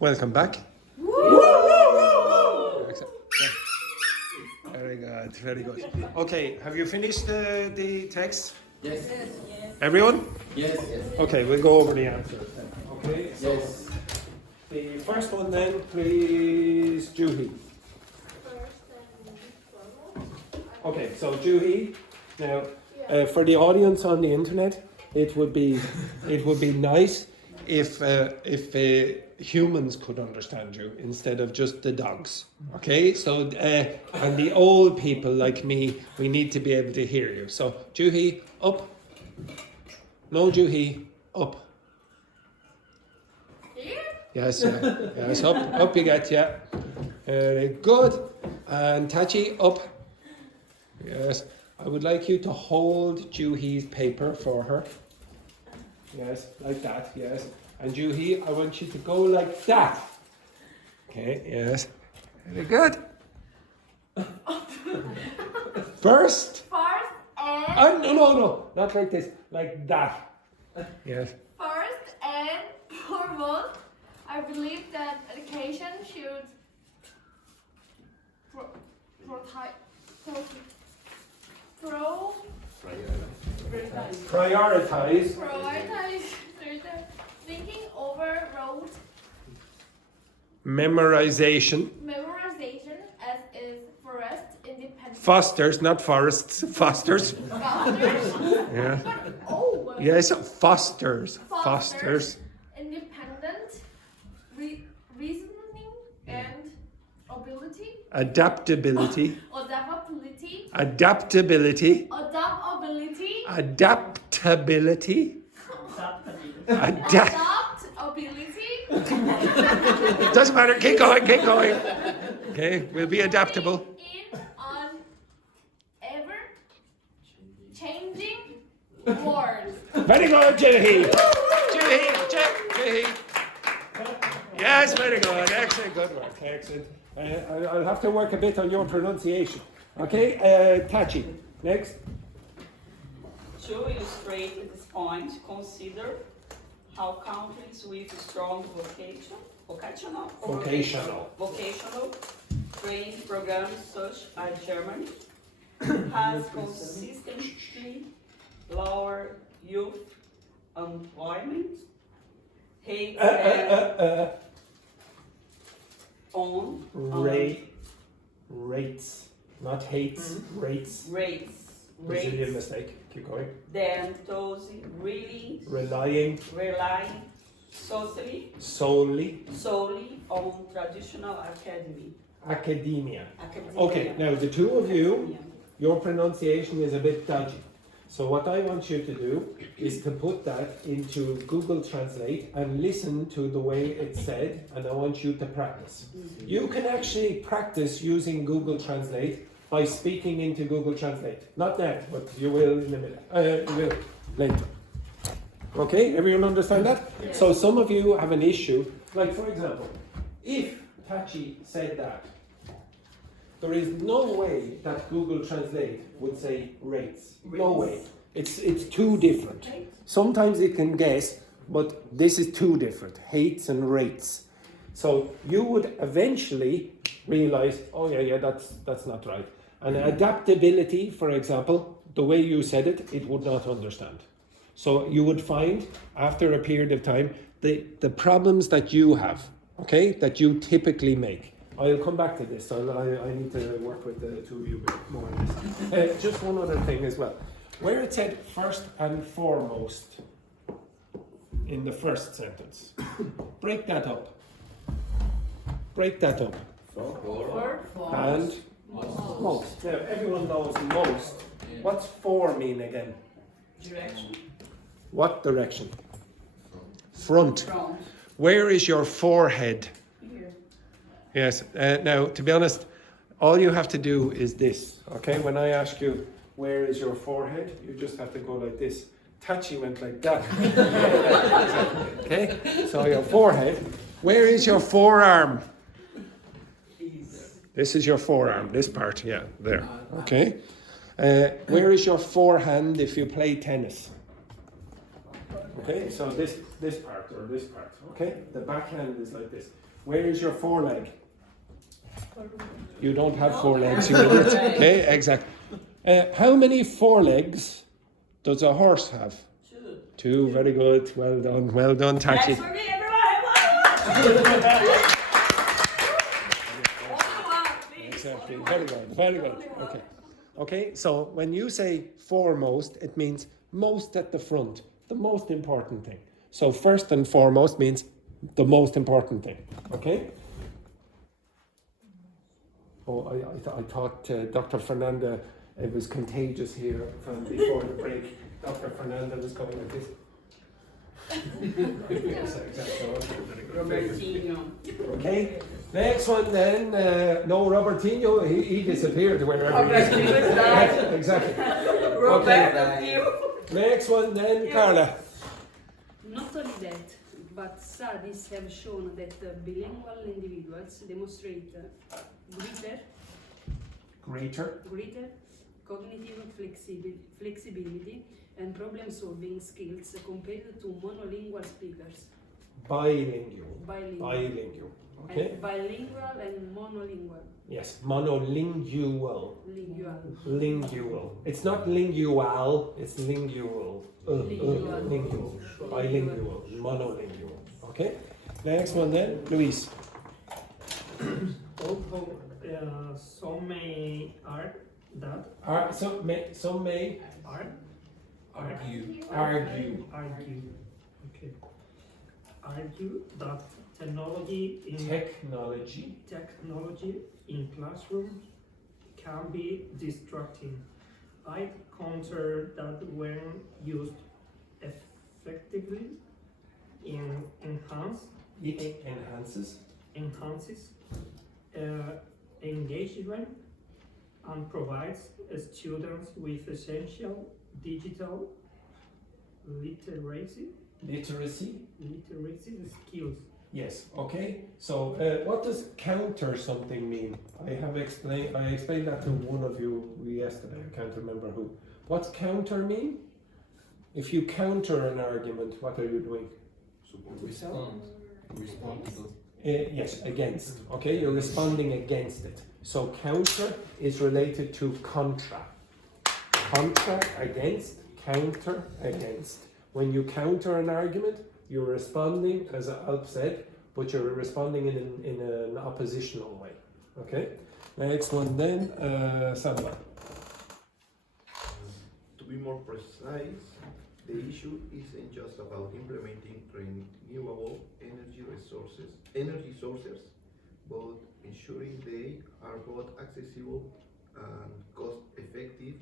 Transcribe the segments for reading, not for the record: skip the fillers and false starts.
Welcome back. Very good, very good. Okay, have you finished the text? Yes. Everyone? Yes. Okay, we'll go over the answers then. Okay, so Yes. the first one then, please, Juhi. Okay, so Juhi, now for the audience on the internet, it would be nice if humans could understand you instead of just the dogs. Okay, so and the old people like me, we need to be able to hear you. So Juhi, up. No, Juhi, up. Here? Yes, yes, up you get, yeah. Very good. And Tachi, up. Yes, I would like you to hold Juhi's paper for her. Yes, like that, yes. And Juhi, I want you to go like that. Okay, yes. Very good. First. First and No, not like this, like that. Yes. first and foremost, I believe that education should Prioritize. prioritize thinking over rote Memorization. memorization as is forest independent Fosters, not forests. Fosters. fosters. Yeah. But oh, Yes, fosters. Fosters. fosters independent reasoning and ability, Adaptability. adaptability, Adaptability. adaptability, Adaptability. adaptability, Doesn't matter. Keep going. Keep going. Okay, we'll be adaptable. in an ever changing world. Very good, Juhi. Juhi. Yes, very good. Excellent. Good work. Excellent. I'll have to work a bit on your pronunciation. Okay, Tachi. Next. To illustrate this point, consider how countries with strong vocational training programs such as Germany has consistently lower youth employment, hate on Rates, not hates. Rates. Brazilian mistake. Keep going. than those really Relying relying solely on traditional academia. academia. Okay, now the two of you, your pronunciation is a bit dodgy. So what I want you to do is to put that into Google Translate and listen to the way it's said, and I want you to practice. You can actually practice using Google Translate by speaking into Google Translate. Not now, but you will in a minute. You will later. Okay, everyone understand that? Yes. So some of you have an issue, like for example, if Tachi said that, there is no way that Google Translate would say rates. No way. It's too different. Sometimes it can guess, but this is too different. Hates and rates. So you would eventually realize, oh yeah, that's not right. And adaptability, for example, the way you said it, it would not understand. So you would find, after a period of time, the problems that you have, okay, that you typically make. I'll come back to this. I need to work with the two of you a bit more on this. Just one other thing as well. Where it said first and foremost in the first sentence, break that up. Break that up. And most. Now, everyone knows most. What's for mean again? Direction. What direction? Front. Where is your forehead? Here. Yes. Now, to be honest, all you have to do is this. Okay. When I ask you, where is your forehead? You just have to go like this. Tachi went like that. Okay. So your forehead. Where is your forearm? This is your forearm. This part. Yeah. There. Okay. Where is your forehand if you play tennis? Okay, so this part or this part, okay? The backhand is like this. Where is your foreleg? You don't have four legs, you idiot. Okay, exactly. How many forelegs does a horse have? Two, very good. Well done, Tachi. That's for me, everyone. Exactly, very good. Okay, so when you say foremost, it means most at the front, the most important thing. So first and foremost means the most important thing, okay? Oh, I thought Dr. Fernanda, it was contagious here from before the break. Dr. Fernanda was coming like this. Yes, exactly. Robertinho. Okay, next one then. No, Robertinho, he disappeared wherever he Robertinho is died. Exactly. Robertinho. Next one then, Carla. Not only that, but studies have shown that bilingual individuals demonstrate greater cognitive flexibility and problem-solving skills compared to monolingual speakers. Bilingual. Bilingual. Okay. And bilingual and monolingual. Yes, monolingual. Lingual. It's not lingual, it's lingual. Lingual. Lingual. Bilingual. Monolingual. Okay? Next one then, Luis. Although some may argue Some may argue that technology in classrooms can be distracting. I counter that when used effectively, it enhances engagement and provides students with essential digital literacy skills. Yes, okay. So what does counter something mean? I explained that to one of you yesterday, I can't remember who. What's counter mean? If you counter an argument, what are you doing? Respond. Yes, against. Okay, you're responding against it. So counter is related to contra. Contra, against, counter, against. When you counter an argument, you're responding, as Alp said, but you're responding in an oppositional way. Okay? Next one then, Sandra. To be more precise, the issue isn't just about implementing renewable energy sources, but ensuring they are both accessible and cost-effective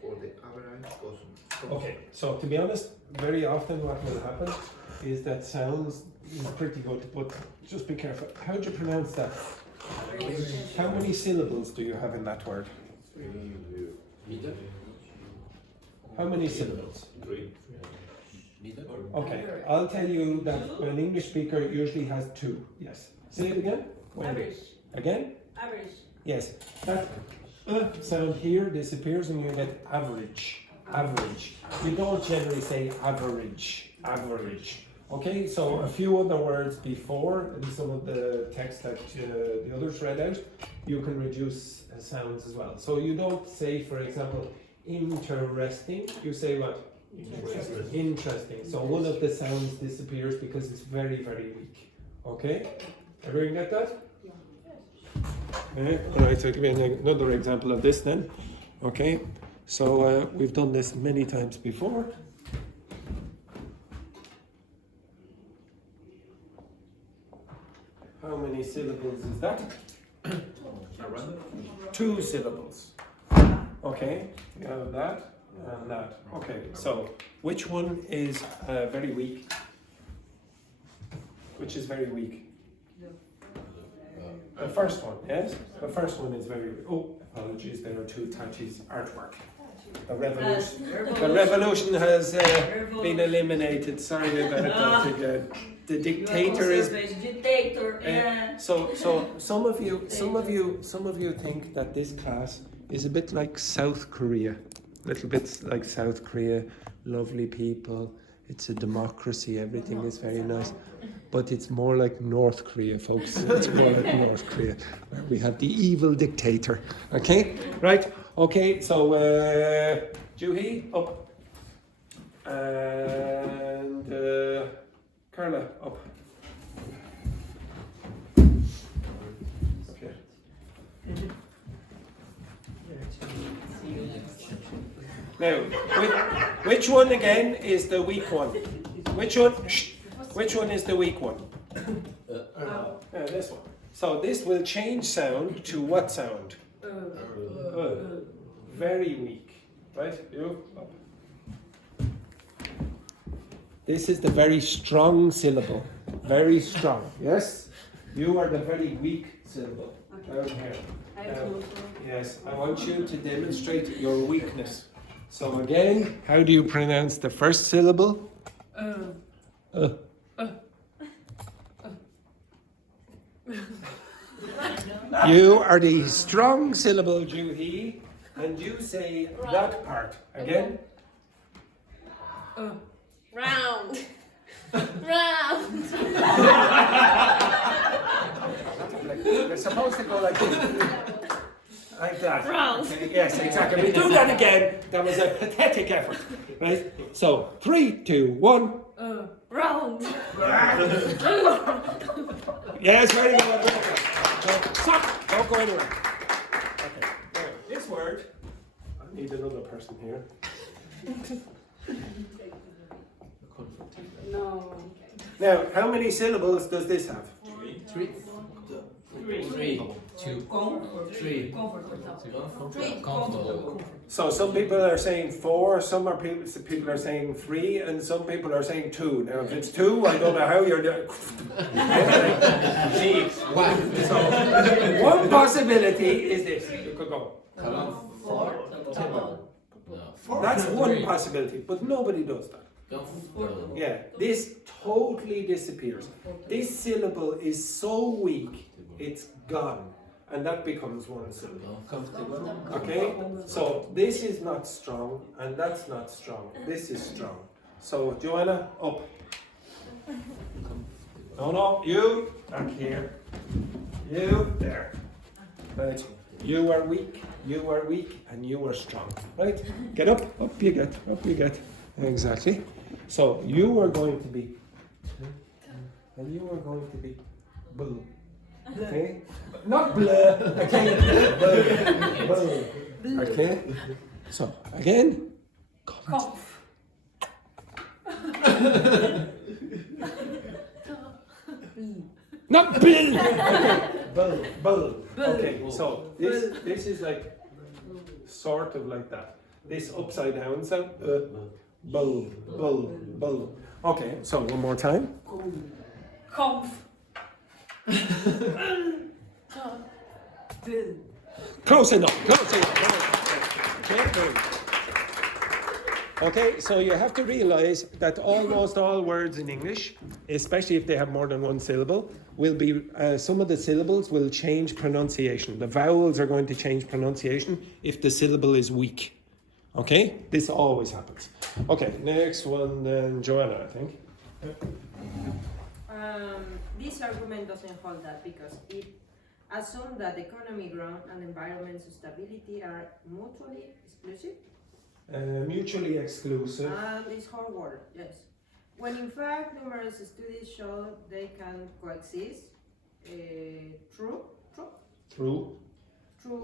for the average customer. Okay, so to be honest, very often what will happen is that sounds is pretty good, but just be careful. How do you pronounce that? How many syllables do you have in that word? How many syllables? Okay, I'll tell you that an English speaker usually has two. Yes. Say it again. Average. Again? Average. Yes. That sound here disappears and you get average. Average. You don't generally say average. Average. Okay, so a few other words before in some of the text that the others read out, you can reduce sounds as well. So you don't say, for example, interesting, you say what? Interesting. So one of the sounds disappears because it's very, very weak. Okay? Everyone get that? Yeah. Alright, so I'll give you another example of this then. Okay? So we've done this many times before. How many syllables is that? 2 syllables. Okay, you have that and that. Okay, so which one is very weak? Which is very weak? The first one, yes? The first one is very weak. Oh, apologies, there are two Tachi's artwork. The revolution has been eliminated. Sorry about that. The dictator is. So some of you think that this class is a bit like South Korea, little bit like South Korea. Lovely people. It's a democracy. Everything is very nice. but it's more like North Korea, folks. It's more like North Korea, where we have the evil dictator. Okay, right? Okay, so Juhi up, and Carla up. Okay. Now, which one again is the weak one? Which one? Shh. Which one is the weak one? This one. So this will change sound to what sound? Very weak. Right? You up. This is the very strong syllable. Very strong. Yes? You are the very weak syllable. Down here. Yes, I want you to demonstrate your weakness. So again, how do you pronounce the first syllable? You are the strong syllable, Juhi, and you say that part. Again? Round. Round. You're supposed to go like this. Like that. Round. Okay, yes, exactly. We do that again. That was a pathetic effort. Right? So, 3, 2, 1. Round. Yes, very good. Stop. Don't go anywhere. Okay. Now, this word, I need another person here. No. Now, how many syllables does this have? Three. Two. Three. Comfortable. So some people are saying 4, some people are saying 3, and some people are saying 2. Now, if it's 2, I don't know how you're doing. So one possibility is this. You could go. That's one possibility, but nobody does that. Yeah, this totally disappears. This syllable is so weak, it's gone. And that becomes one syllable. Okay? So this is not strong, and that's not strong. This is strong. So, Joanna, up. No, you, back here. You, there. Right. You are weak, and you are strong. Right? Get up, up you get. Exactly. So, you are going to be, and you are going to be blue. Okay? Not blur, okay? Blur. Okay? So, again. Cough. Not bill! Okay. Bull. Okay, so this is like, sort of like that. This upside down sound. Bull. Okay, so one more time. Cough. Close enough. Okay, so you have to realize that almost all words in English, especially if they have more than one syllable, will be, some of the syllables will change pronunciation. The vowels are going to change pronunciation if the syllable is weak. Okay, this always happens. Okay, next one, then Joanna, I think. This argument doesn't hold that because it assumes that economy growth and environmental stability are mutually exclusive. Mutually exclusive. And it's hard word, yes. When in fact numerous studies show they can coexist through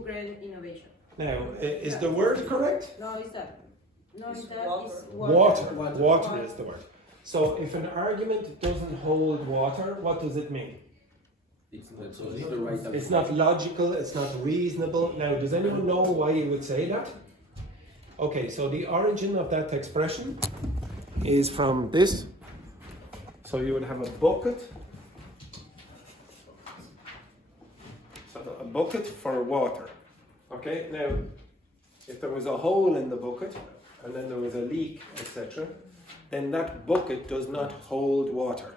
green innovation. Now, is the word correct? No, is that? No, is that? Water. Is Water is the word. So if an argument doesn't hold water, what does it mean? It's not logical, it's not reasonable. Now, does anyone know why you would say that? Okay, so the origin of that expression is from this. So you would have a bucket. So a bucket for water. Okay, now if there was a hole in the bucket and then there was a leak, etc., then that bucket does not hold water.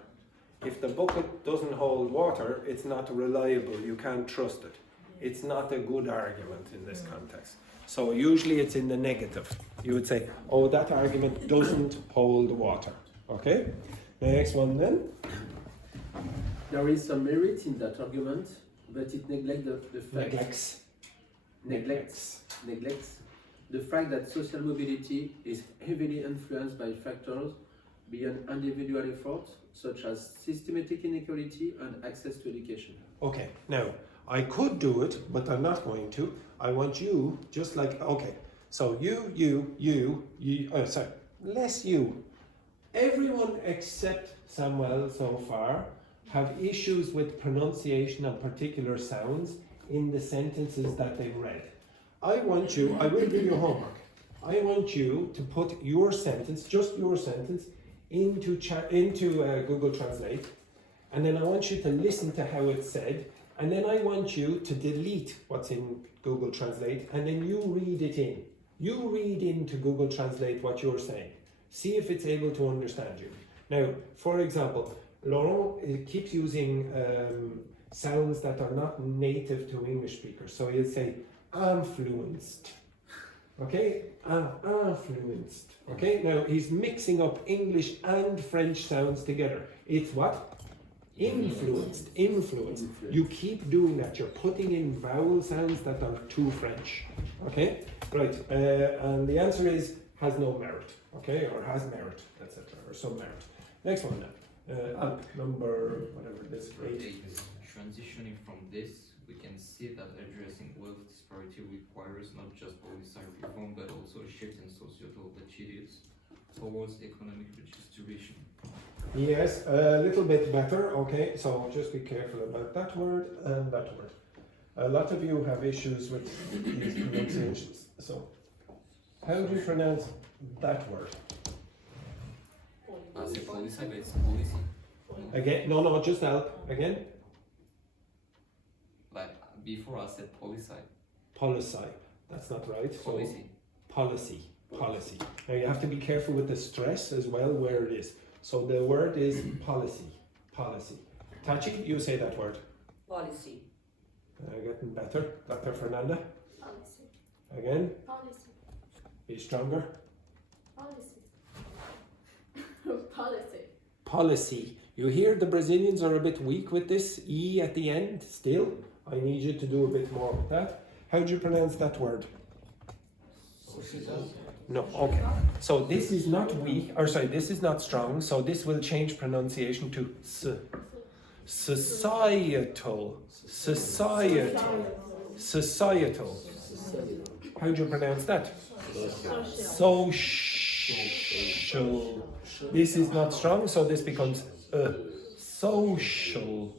If the bucket doesn't hold water, it's not reliable, you can't trust it. It's not a good argument in this context. So usually it's in the negative. You would say, oh, that argument doesn't hold water. Okay? Next one then. There is some merit in that argument, but it neglects the fact neglects the fact that social mobility is heavily influenced by factors beyond individual effort, such as systematic inequality and access to education. Okay, now I could do it, but I'm not going to. I want you, just like, okay, so sorry, less you. Everyone except Samuel so far have issues with pronunciation of particular sounds in the sentences that they read. I will give you homework. I want you to put your sentence, just your sentence, into Google Translate, and then I want you to listen to how it's said, and then I want you to delete what's in Google Translate, and then you read it in. You read into Google Translate what you're saying. See if it's able to understand you. Now, for example, Laurent keeps using sounds that are not native to English speakers. So he'll say, influenced. Okay? Influenced. Okay? Now he's mixing up English and French sounds together. It's what? Influenced. Influenced. You keep doing that. You're putting in vowel sounds that are too French. Okay? Right. And the answer is has no merit. Okay? Or has merit, etc. Or some merit. Next one now. Number, whatever this is, 8. Transitioning from this, we can see that addressing wealth disparity requires not just policy reform, but also a shift in societal attitudes towards economic redistribution. Yes, a little bit better. Okay, so just be careful about that word and that word. A lot of you have issues with these pronunciations. So, how do you pronounce that word? I say policy, but it's policy. Again? No, just help. Again? Like before I said policy. Policy. That's not right. So, Policy. Policy. Now you have to be careful with the stress as well where it is. So the word is policy. Tachi, you say that word. Policy. Getting better. Dr. Fernanda? Policy. Again? Policy. Be stronger. Policy. Policy. Policy. You hear the Brazilians are a bit weak with this E at the end still. I need you to do a bit more with that. How do you pronounce that word? No, okay. So this is not weak, or sorry, this is not strong, so this will change pronunciation to S. Societal. How do you pronounce that? Social. This is not strong, so this becomes social.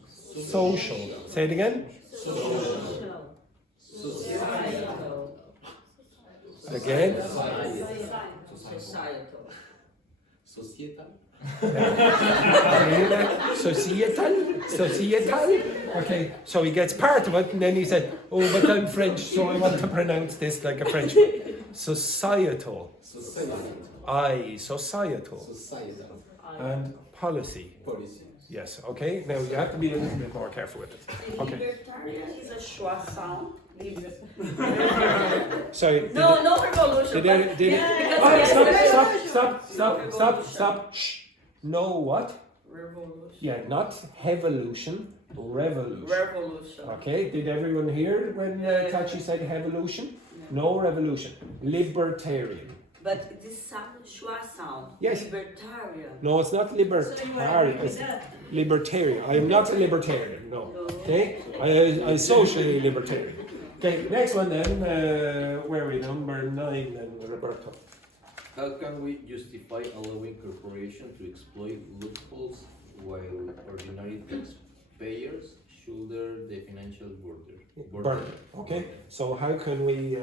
Say it again. Again. Societal. Societal. Okay, so he gets part of it, and then he said, "Oh, but I'm French, so I want to pronounce this like a Frenchman." Societal. Societal. And policy. Yes. Okay. Now you have to be a little bit more careful with it. Okay. Libertarian is a schwa sound. Sorry. No revolution. Stop. Shh. No what? Revolution. Yeah, not evolution, revolution. Okay, did everyone hear when Tachi said evolution? No revolution. Libertarian. But this sound, schwa sound. Yes. Libertarian. No, it's not libertarian. It's libertarian. I am not a libertarian. No. Okay, I socially libertarian. Okay, next one then. Where are we? Number 9 then, Roberto. How can we justify allowing corporations to exploit loopholes while ordinary taxpayers shoulder the financial burden? Okay, so how can we,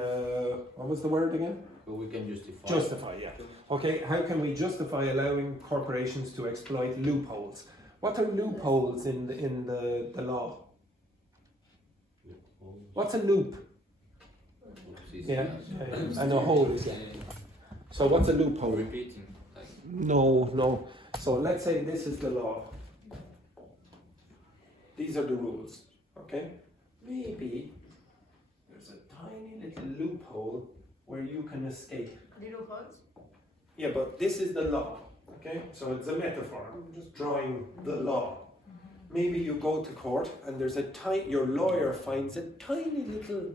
what was the word again? How we can justify? Justify, yeah. Okay, how can we justify allowing corporations to exploit loopholes? What are loopholes in the law? What's a loop? Yeah, and a hole is So what's a loophole? Repeating. Like, No. So let's say this is the law. These are the rules, okay? Maybe there's a tiny little loophole where you can escape. Little holes. Yeah, but this is the law, okay? So it's a metaphor. I'm just drawing the law. maybe you go to court and there's your lawyer finds a tiny little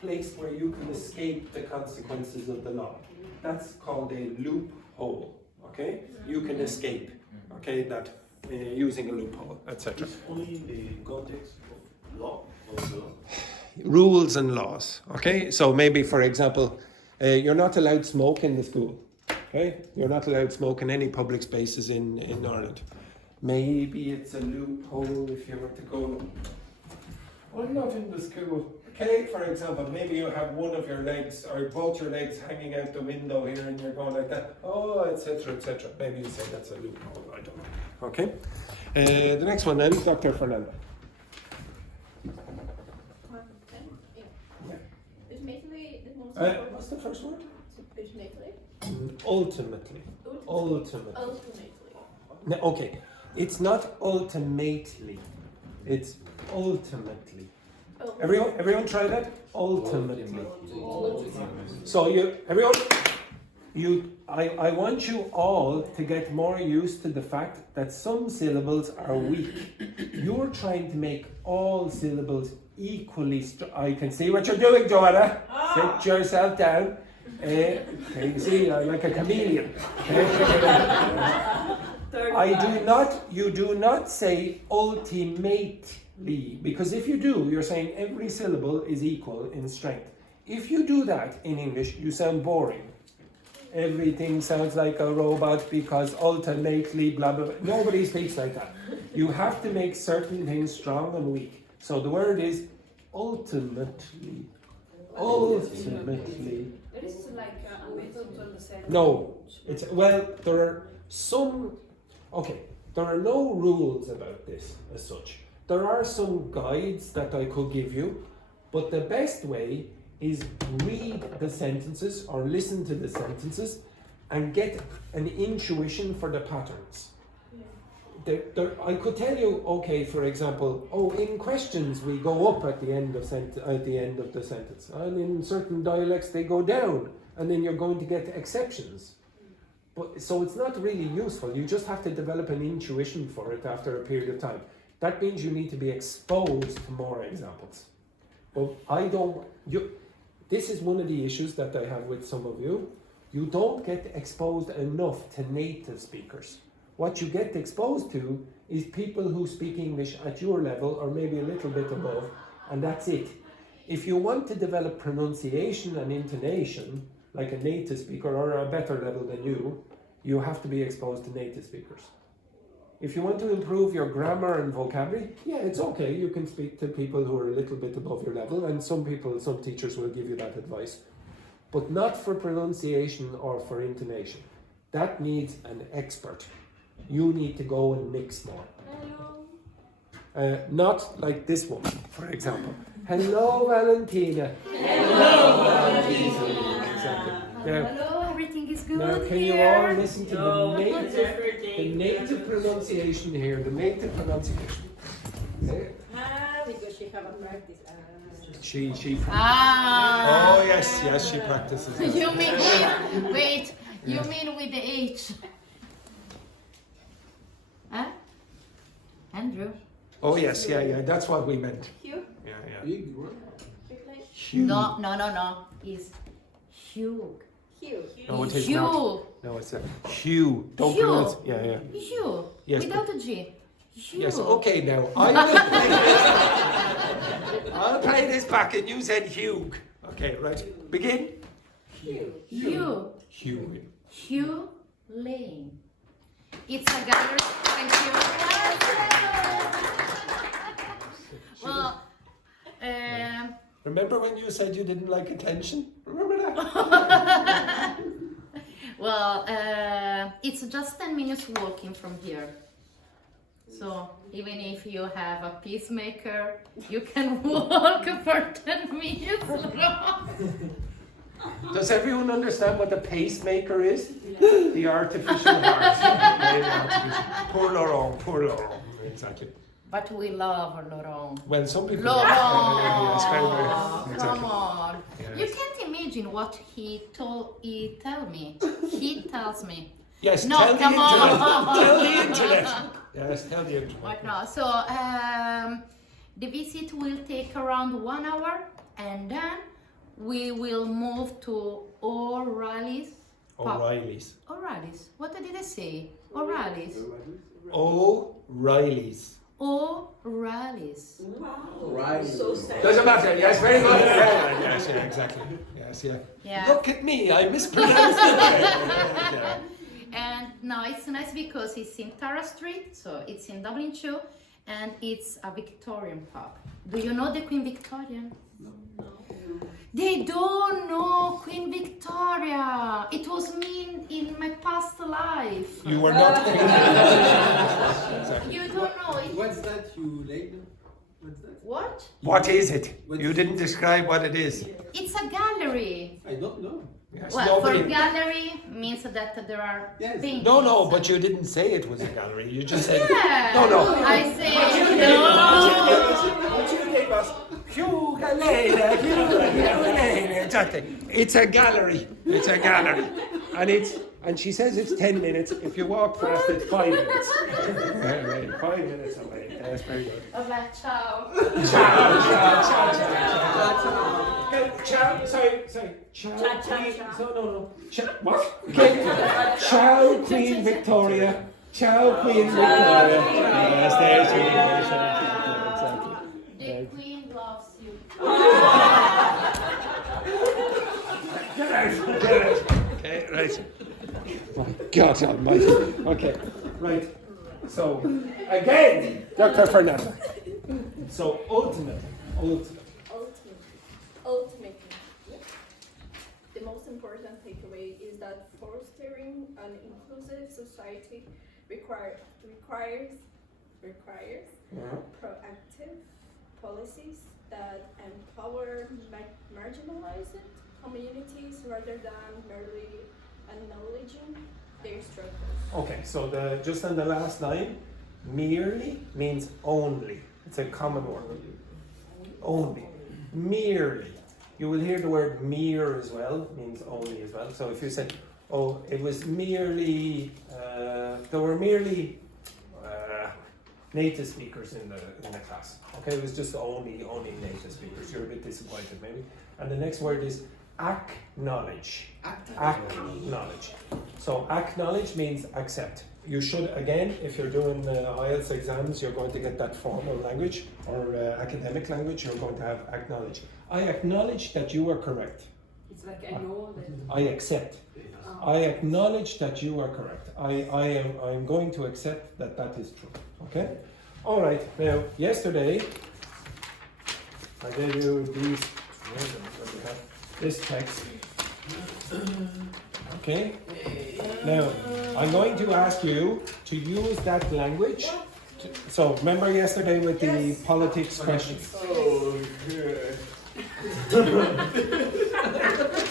place where you can escape the consequences of the law. That's called a loophole, okay? You can escape, okay, that using a loophole, etc. It's only in the context of law or the law. Rules and laws, okay? So maybe, for example, you're not allowed smoke in the school, okay? You're not allowed smoke in any public spaces in Ireland. Maybe it's a loophole if you were to go, I'm not in the school. Okay, for example, maybe you have one of your legs or both your legs hanging out the window here and you're going like that, etc., etc. Maybe you say that's a loophole, I don't know. Okay? The next one then, Dr. Fernando. What's the first word? Ultimately. Ultimately. No, okay, it's not ultimately, it's ultimately. Everyone try that? Ultimately. So I want you all to get more used to the fact that some syllables are weak. You're trying to make all syllables equally I can see what you're doing, Joanna. Sit yourself down. Can you see, like a chameleon. You do not say ultimately, because if you do, you're saying every syllable is equal in strength. If you do that in English, you sound boring. Everything sounds like a robot because ultimately blah blah blah. Nobody speaks like that. You have to make certain things strong and weak. So the word is ultimately. Ultimately. There is like a method to understand. No, there are some. Okay, there are no rules about this as such. There are some guides that I could give you, but the best way is read the sentences or listen to the sentences and get an intuition for the patterns. I could tell you, okay, for example, in questions we go up at the end of the sentence, and in certain dialects they go down, and then you're going to get exceptions. But so it's not really useful. You just have to develop an intuition for it after a period of time. That means you need to be exposed to more examples. But this is one of the issues that I have with some of you. You don't get exposed enough to native speakers. What you get exposed to is people who speak English at your level or maybe a little bit above, and that's it. If you want to develop pronunciation and intonation like a native speaker or a better level than you have to be exposed to native speakers. If you want to improve your grammar and vocabulary, yeah, it's okay. You can speak to people who are a little bit above your level, and some teachers will give you that advice. But not for pronunciation or for intonation. That needs an expert. You need to go and mix more. Not like this one, for example. Hello, Valentina. Hello, Valentina. Exactly. Hello, everything is good now, can here. you all listen to the native pronunciation here? The native pronunciation. Okay. Because she have a practice. She practices. Ah. Oh yes, she practices. You mean you mean with the H? Huh? Andrew? Oh yes, yeah, that's what we meant. Hugh? Yeah. Hugh. No. It's Hugh. Hugh. No, it is Hugh. not. No, it's a Hugh. Don't Hugh. pronounce. Yeah. Hugh. Yes, Without a G. Hugh. Yes, okay now. I'll play this back and you said Hugh. Okay, right. Begin. Hugh. Hugh Lane. It's a gallery. Thank you. Well, remember when you said you didn't like attention? Remember that? well, it's just 10 minutes walking from here. So even if you have a peacemaker, you can walk for 10 minutes. Does everyone understand what the pacemaker is? The artificial heart. Poor Laurent. Exactly. But we love Laurent. Well, some people. Laurent! Yes, very, exactly. Come on. Yes. You can't imagine what he tells me. He tells me, Yes, No, tell the come internet. on. Tell the internet. Yes, tell the internet. What no? So the visit will take around 1 hour, and then we will move to O'Reilly's. O'Reilly's. O'Reilly's. What did I say? O'Reilly's. O'Reilly's. O'Reilly's. Wow. Right. So sad. Doesn't matter. Yes, very good. Yes, yeah, exactly. Yes, yeah. Yeah. Look at me. I mispronounced it. Yeah. And no, it's nice because it's in Tara Street, so it's in Dublin too, and it's a Victorian pub. Do you know the Queen Victoria? No. They don't know Queen Victoria. It was me in my past life. You were not. Exactly. You don't know it. What's that you laid? What's that? What? What is it? You didn't describe what it is. It's a gallery. I don't know. Yes, Well, nobody- for gallery means that there are Yes. paintings. No, but you didn't say it was a gallery. You just said. Yeah. No. I say no. What you gave us? It's a gallery. It's a gallery, and she says it's 10 minutes. If you walk fast, it's 5 minutes. 5 minutes away. That's very good. Vabbè, ciao. Ciao. Sorry. Ciao. Ciao, Queen. ciao. No. Ciao. What? Okay. Ciao, Queen Victoria. Ciao, Queen Victoria. Yes, there's you. Exactly. The Queen loves you. Get out. Okay, right. My God Almighty. Okay, right. So, again, Dr. Fernanda. So, ultimately, Ultimately, the most important takeaway is that fostering an inclusive society requires proactive policies that empower marginalized communities rather than merely acknowledging their struggles. okay, so just on the last line, merely means only. It's a common word. Only. Merely. You will hear the word mere as well, means only as well. So if you said, oh, it was merely, there were merely native speakers in the class. Okay, it was just only native speakers. You're a bit disappointed maybe. And the next word is acknowledge. Acknowledge. So acknowledge means accept. You should, again, if you're doing IELTS exams, you're going to get that formal language or academic language, you're going to have acknowledge. I acknowledge that you are correct. It's like I know that. I accept. I acknowledge that you are correct. I am going to accept that is true. Okay? All right. Now, yesterday, I gave you this text. Okay? Now, I'm going to ask you to use that language. So, remember yesterday with the politics questions? Oh, good.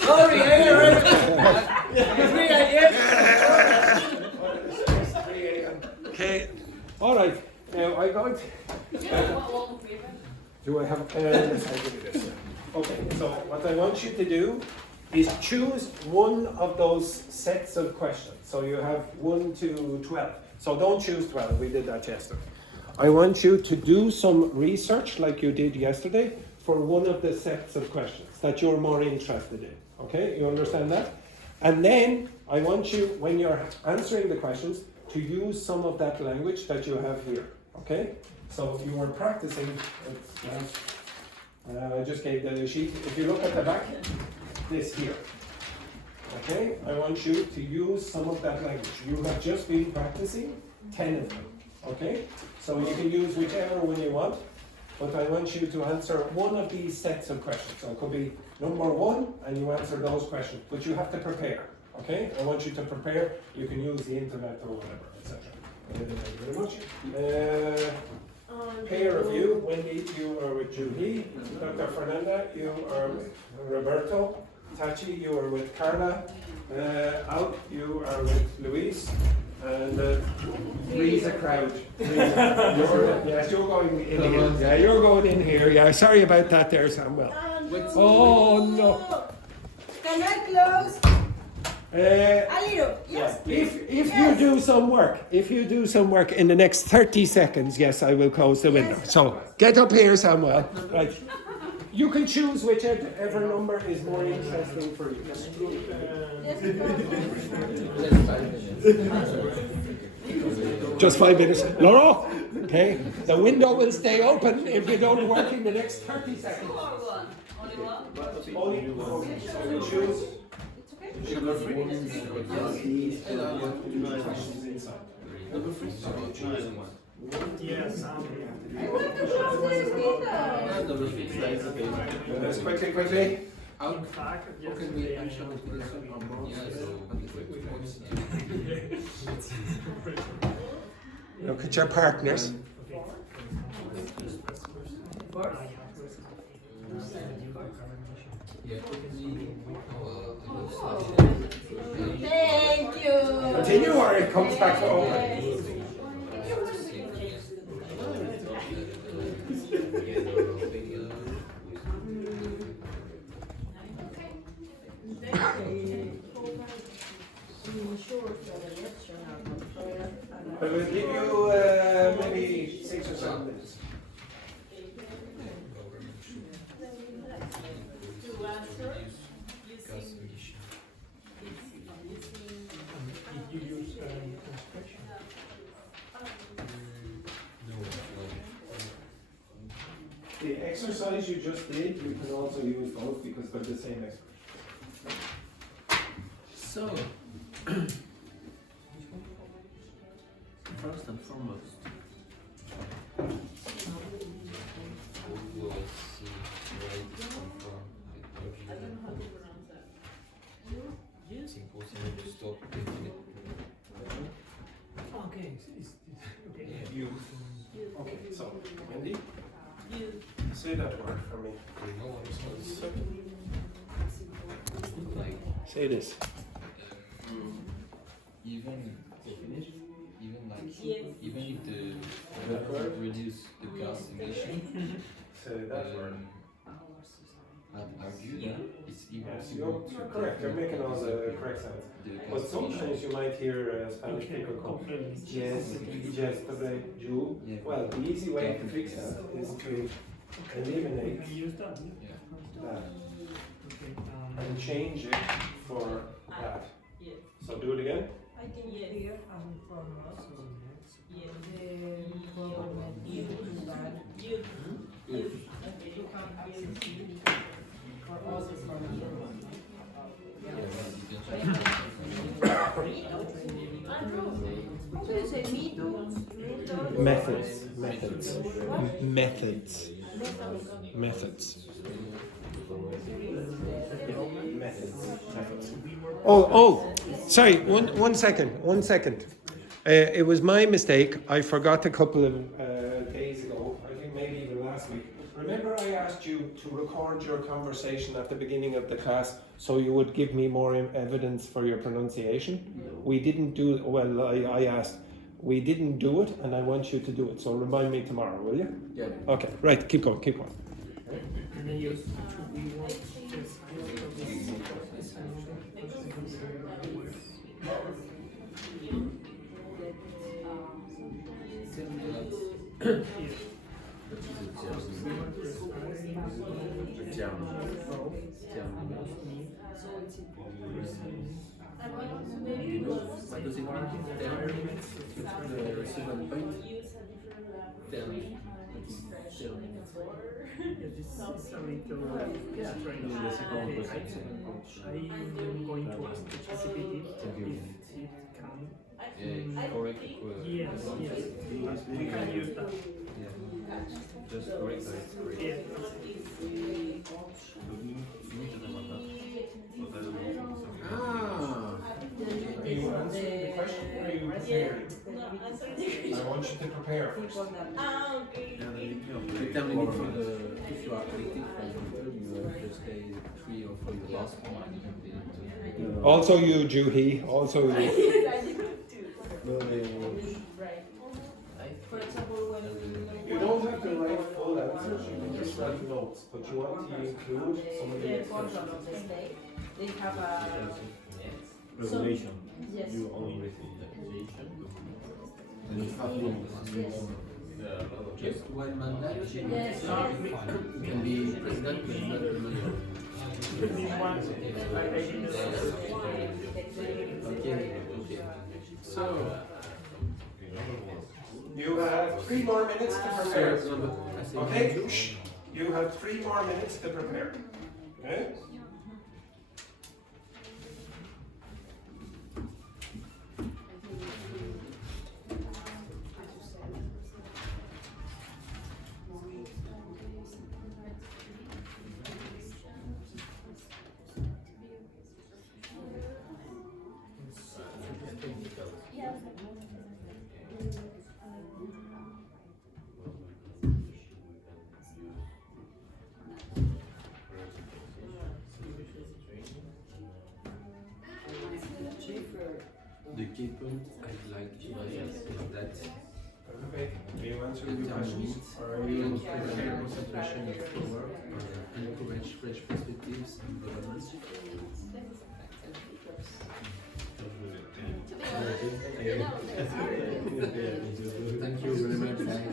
Sorry, Okay, all right. Now I'm going to. Do I have? Yes, I'll give you this. Okay, so what I want you to do is choose one of those sets of questions. So you have 1 to 12. So don't choose 12. We did that yesterday. I want you to do some research like you did yesterday for one of the sets of questions that you're more interested in. Okay, you understand that? And then I want you, when you're answering the questions, to use some of that language that you have here. Okay? So you were practicing. I just gave the sheet. If you look at the back, this here. Okay? I want you to use some of that language. You have just been practicing 10 of them. Okay? So you can use whichever one you want. But I want you to answer one of these sets of questions. So it could be number 1, and you answer those questions. But you have to prepare. Okay? I want you to prepare. You can use the internet or whatever, etc. Thank you very much. Pair of you. Wendy, you are with Julie. Dr. Fernanda, you are with Roberto. Tachi, you are with Carla. Al, you are with Luis. And three's a crowd. Yes, you're going in here. Yeah, you're going in here. Yeah, sorry about that there, Samuel. Oh, no. Can I close? A little, yes. If you do some work in the next 30 seconds, yes, I will close the window. So get up here, Samuel. Right. You can choose whichever number is more interesting for you. Just 5 minutes. Laura, okay, the window will stay open if you don't work in the next 30 seconds. Only one. So you choose. Yes, Let's quickly. in fact, Can we answer the question on both? Look at your partners. Thank you. Continue or it comes back to open. I will give you maybe 6 or 7 minutes. if you use construction. The exercise you just did, you can also use both because they're the same expression. So, first and foremost, We will see rates confirm it's impossible to stop definitely. Okay, okay. You. Okay, so, Wendy, say that word for me. Like Say this. even if the reduce the gas emission, Say that word. I'd argue that it's Yes, impossible you're to correct. You're making all the correct sounds. But sometimes you might hear Spanish people come. Yes, you. Yeah. Well, the easy way to fix that is to eliminate Can you use that? that Okay. and change it for that. So do it again. I think here and foremost, So next. the government use that you can access for all the information. How do you say me too? Methods. Oh, sorry, one second. It was my mistake. I forgot a couple of days ago, I think maybe even last week. Remember I asked you to record your conversation at the beginning of the class so you would give me more evidence for your pronunciation? We didn't do, well, I asked. We didn't do it and I want you to do it. So remind me tomorrow, will you? yeah. Okay, right, keep going. And then use we want just What does it mean? The second point. This is a little strange. The second question. I'm going to ask the GPT if it can. Correct. Yes. We can use that. Just correct that it's correct. Yeah. Are you answering the question or are you preparing? I want you to prepare first. Determining if you are collecting, for example, you just say 3 or 4 The last one you can be into. Also you, Juhi, also you. For example, when You don't have to write full answers, you can just write notes, but you want to include some of the the expressions. control of the state, they have a regulation. Yes. You only receive the regulation. And you have limits. Just one mandate. Yes. You can be president, but not the mayor. Okay. So, You have 3 more minutes to prepare. Okay? Shh. You have 3 more minutes to prepare. Okay? the key point I'd like to raise is that Okay. Do you answer the your term questions? needs Or are can you prevent concentration of power and encourage fresh perspectives in government. Thank you very much, guys.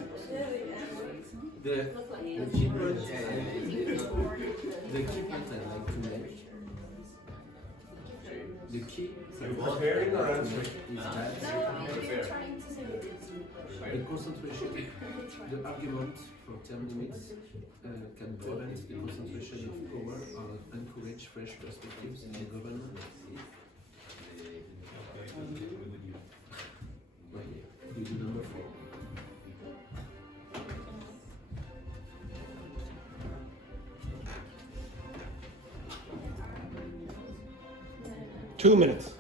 The key point I'd like to make, the key Are you preparing or answering? is that the concentration, the argument for term limits can prevent the concentration of power or encourage fresh perspectives in the government. You do number 4. Two minutes.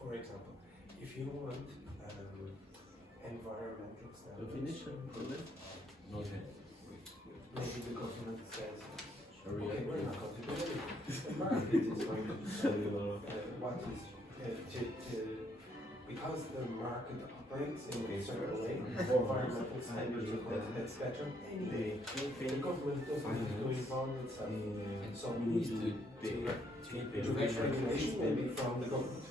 For example, if you want environmental standards, Definition, problem? maybe the government says, Sorry, okay, we're not going to do anything. The market is going to tell you what is because the market operates in a certain way, environmental standards, etc. Anyway, the government doesn't need to involve itself. So we need to introduce regulation maybe from the government.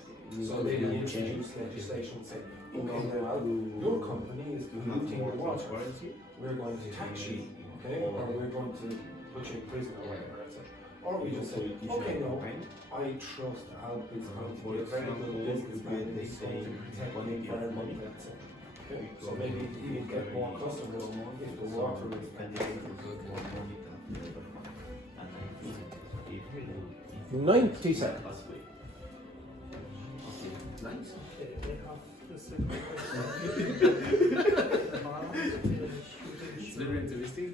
So maybe introduce legislation saying, okay, now your company is polluting the water. We're going to tax you, okay, or we're going to put you in prison or whatever. Or we just say, okay, no, I trust Alp is going to be a very good businessman. He's going to protect the environment. Okay, so maybe even get more customers if the water is protected. 90 seconds. Nice. It's very interesting.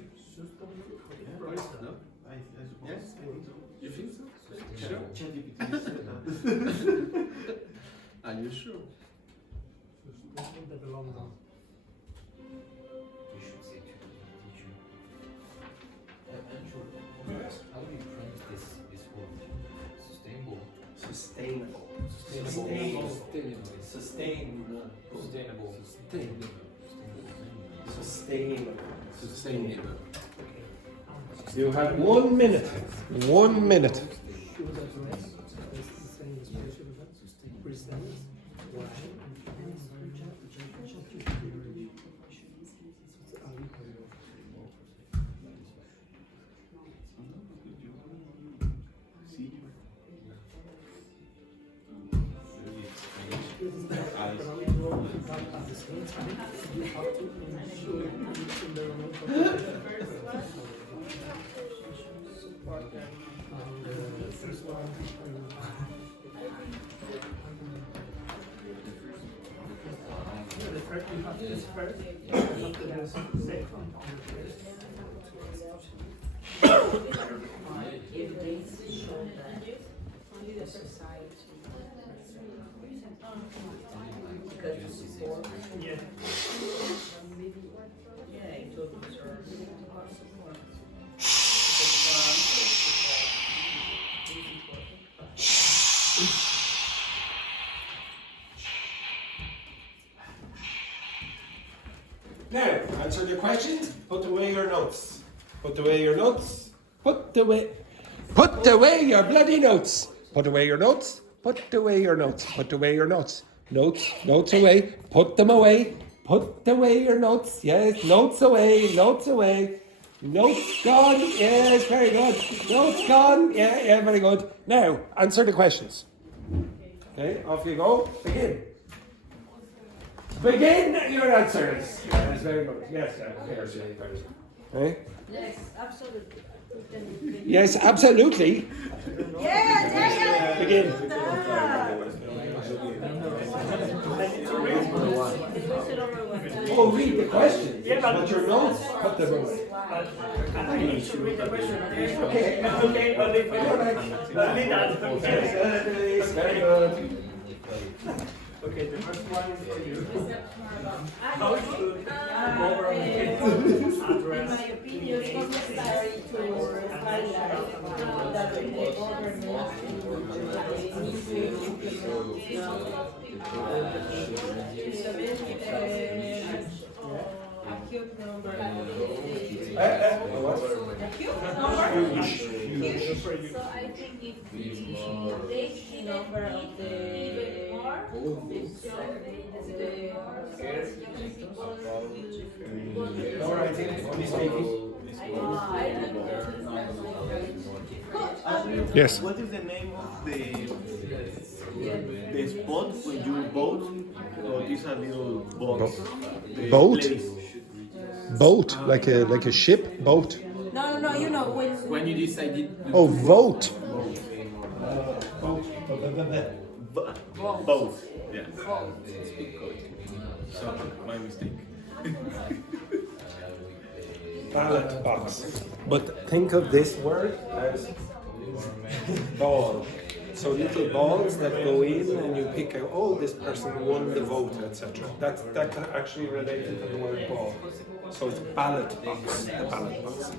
No? Yes? You think so? Sure. Are you sure? You should say to the teacher. How do you pronounce this word? Sustainable. Sustainable. Sustainable. Sustainable. Sustainable. Sustainable. Sustainable. You have 1 minute. 1 minute. important. And first one. Yeah, the first you have this first. After the second on the first. Only the society. Because the support. Yeah. Yeah, it will preserve our support. Now, answer the question. Put away your notes. Put away your notes. Put away your bloody notes. Put away your notes. Put away your notes. Put away your notes. Notes away. Put them away. Put away your notes. Yes, notes away. Notes away. Notes gone. Yes, very good. Notes gone. Yeah, very good. Now, answer the questions. Okay, off you go. Begin. Begin your answers. Yes, very good. Yes, okay. Yes, absolutely. Yes, absolutely. Yeah, Begin. Oh, read the question. Yeah, but your notes, put them away. You should read the question, okay? Okay. Okay, only for read that. Yes, very good. Okay, the first one is for you. How should the government address my opinion, it's necessary to highlight that the government needs to implement acute number of So I think if they see number of the All right, only speaking. Yes. What is the name of the spot when you boat? Or these are little boats? The Boat? place. Boat, like a ship, boat. No, you know, When you decided. Oh, vote. Both. Yeah. Sorry, my mistake. Ballot box. But think of this word as ball. So little balls that go in and you pick out, oh, this person won the vote, etc. That's actually related to the word ball. So it's ballot box, the ballot box.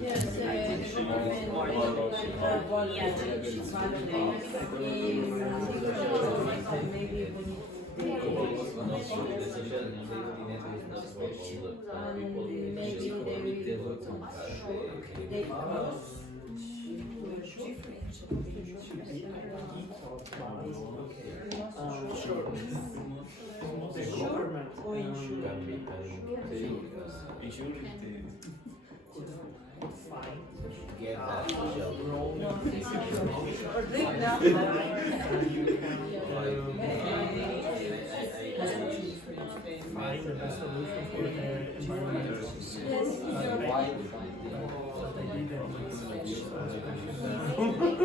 yes, find the best solution for the environmental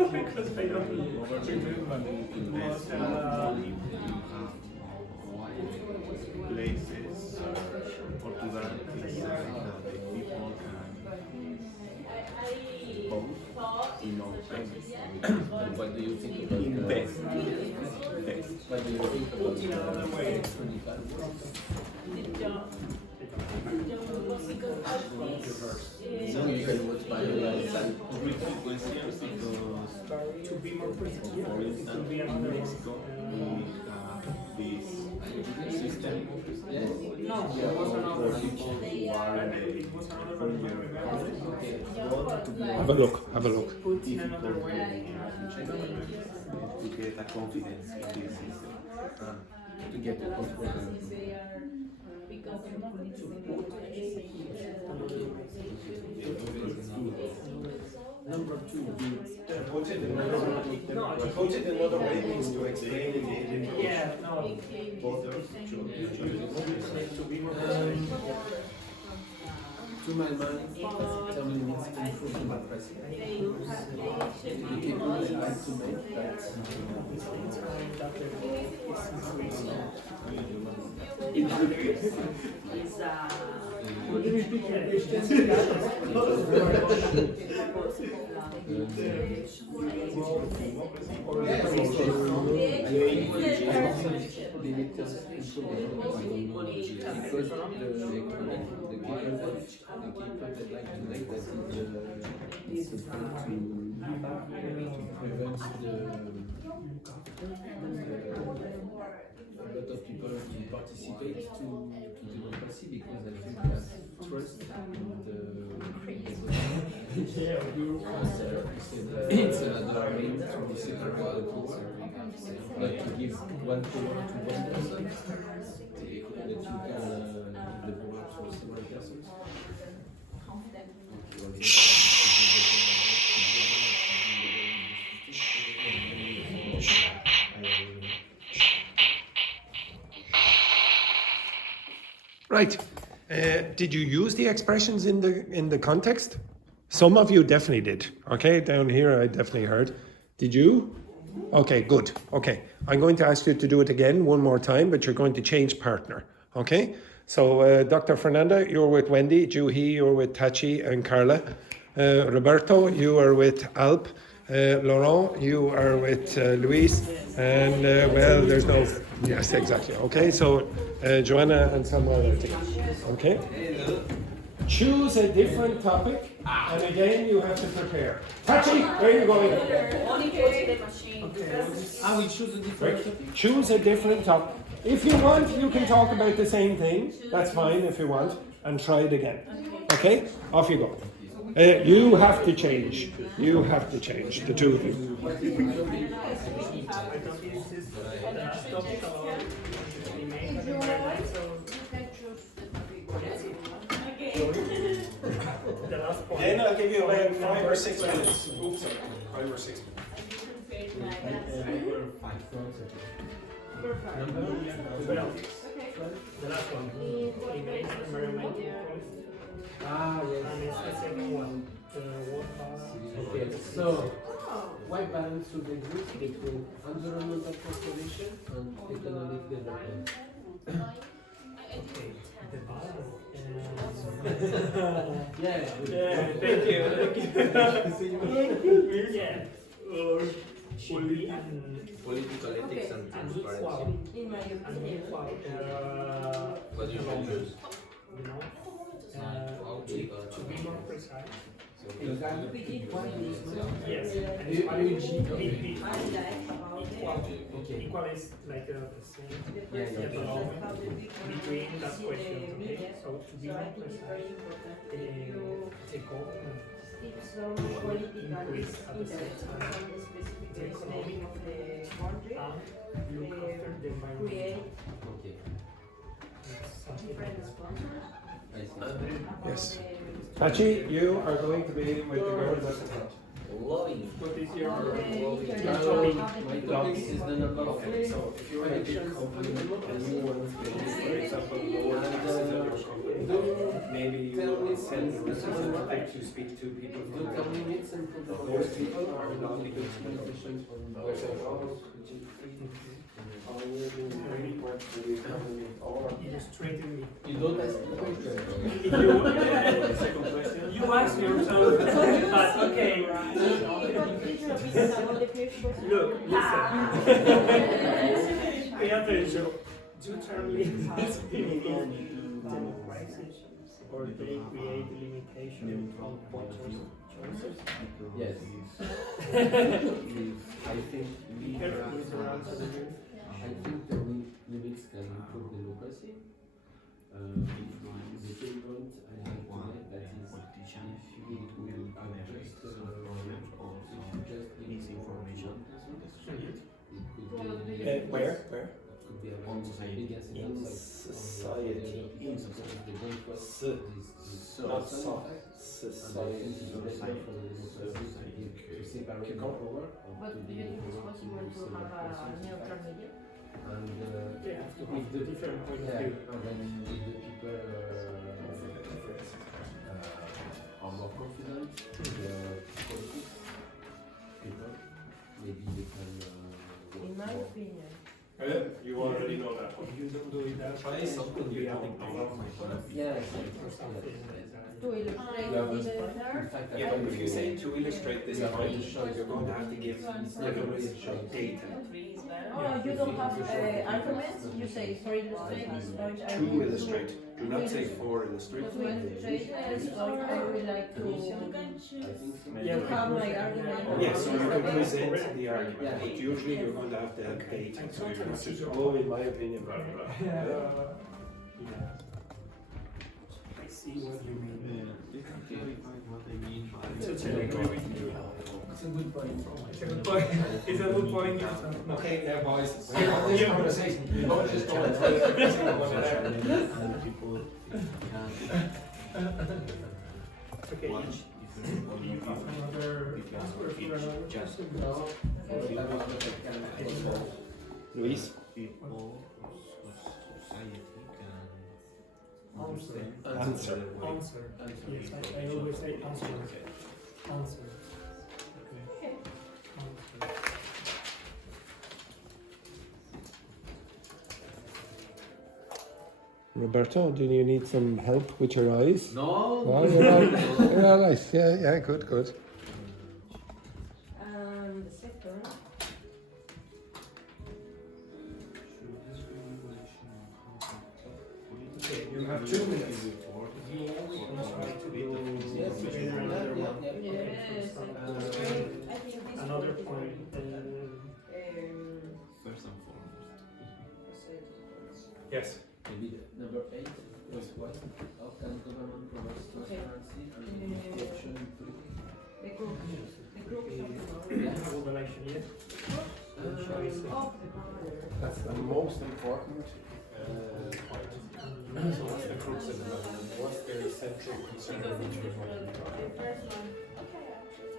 because I don't Places, Portugal is the people can both in our family. What do you think about Invest. What do you think about So you can watch by Repeat questions because to be more precise, for instance, in Mexico, we have this system no, for people who are Have a look, have a look. put in another way. to get a confidence in this system. to get the confidence? Number two, Put it another way means to explain it. Yeah, no. voters To be more precise. to my mind, term limits improve democracy. The people they like to make that. A lot of people will participate to democracy because I think that trust it's another way to be separate power, not to give one power to one person, that you can give the power to several persons. Right. Did you use the expressions in the context? Some of you definitely did. Okay, down here I definitely heard. Did you? Okay, good. Okay, I'm going to ask you to do it again one more time, but you're going to change partner. Okay. So Dr. Fernanda, you're with Wendy. Juhi, you're with Tachi and Carla. Roberto, you are with Alp. Laurent, you are with Luis. And well, there's no. Yes, exactly. Okay, so Joanna and Samuel. Okay. Choose a different topic, and again you have to prepare. Tachi, where are you going? Only put the machine. I will choose a different topic. Choose a different topic. If you want, you can talk about the same thing. That's fine if you want, and try it again. Okay? Off you go. You have to change. You have to change, the two of you. Then I'll give you about 5 or 6 minutes. Oops, 5 or 6 minutes. The last one. Image environmental policy. Yes. And it's the second one. Okay, so what balance should exist between environmental conservation and economic development? Okay, the balance. Yeah, Thank you. Yeah. Or should be Political ethics and transparency. In my opinion. What do you choose? You know, to be more precise. Yes, and equal is like the same between that question. Okay, so to be more precise, the government increase at the same time the economic and look after the environment. Okay. Something like that. Yes. Tachi, you are going to be with the girls at the front. Loving. What is your My topic is the number of So if you are a big company and you want to, for example, lower taxes at your company, maybe you will send a representative to speak to people from the term limits and those people are not legal to know. conditions from illustrated me? You don't ask the question. You ask yourself, but okay. Look, listen. Pay attention. Do term limits democracy, or they create limitation on voters' choices? Yes. I think Be careful with your answer here. I think the limits can improve democracy. The second point I have to make that is if you will have just limit information, it could be Where? could be a society. In society. Not soft. Society. To separate power. But do you think it's possible to have a neutral media? And They have to have the different point of yeah, view. and then with the people are more confident in the politics people. Maybe they can work In my more. opinion. You already know that one. If you don't do it that Try way, something you you have don't to know. Yes, or something like that. To illustrate Yeah, this but better. in fact, Yeah, but if you say to illustrate this Yeah, point, sure. you're going to have to give data. Oh, you don't have arguments? You say for illustrate this point. I To will illustrate. Do not say for illustrate. To illustrate this point, I would like to have my argument. Yes, so you can present the argument, but usually you're going to have to have data, so you're not just, oh, in my opinion, blah, blah, blah. I see what you mean. You can clarify what I mean by. Totally agree with you. It's a good point. It's a good point. It's a good point. Okay, now boys, we have this conversation. You don't just go and tell every single one of them. And people can Okay. watch different point of view. Another Because answer for each another just question? No, I Luis? people or society can Answer. Answer. Answer. Yes, I always say answer. Answer. Okay. Answer. Roberto, do you need some help with your eyes? No. No, you're all right. Yeah, good, good. And the second. Okay, you have 2 minutes. Another point. First and foremost. Yes. Maybe number 8 was what? How can government promote transparency and corruption in politics? The group. The group. Relation, yes. That's the most important point. So what's the crux of the matter? What's their central concern?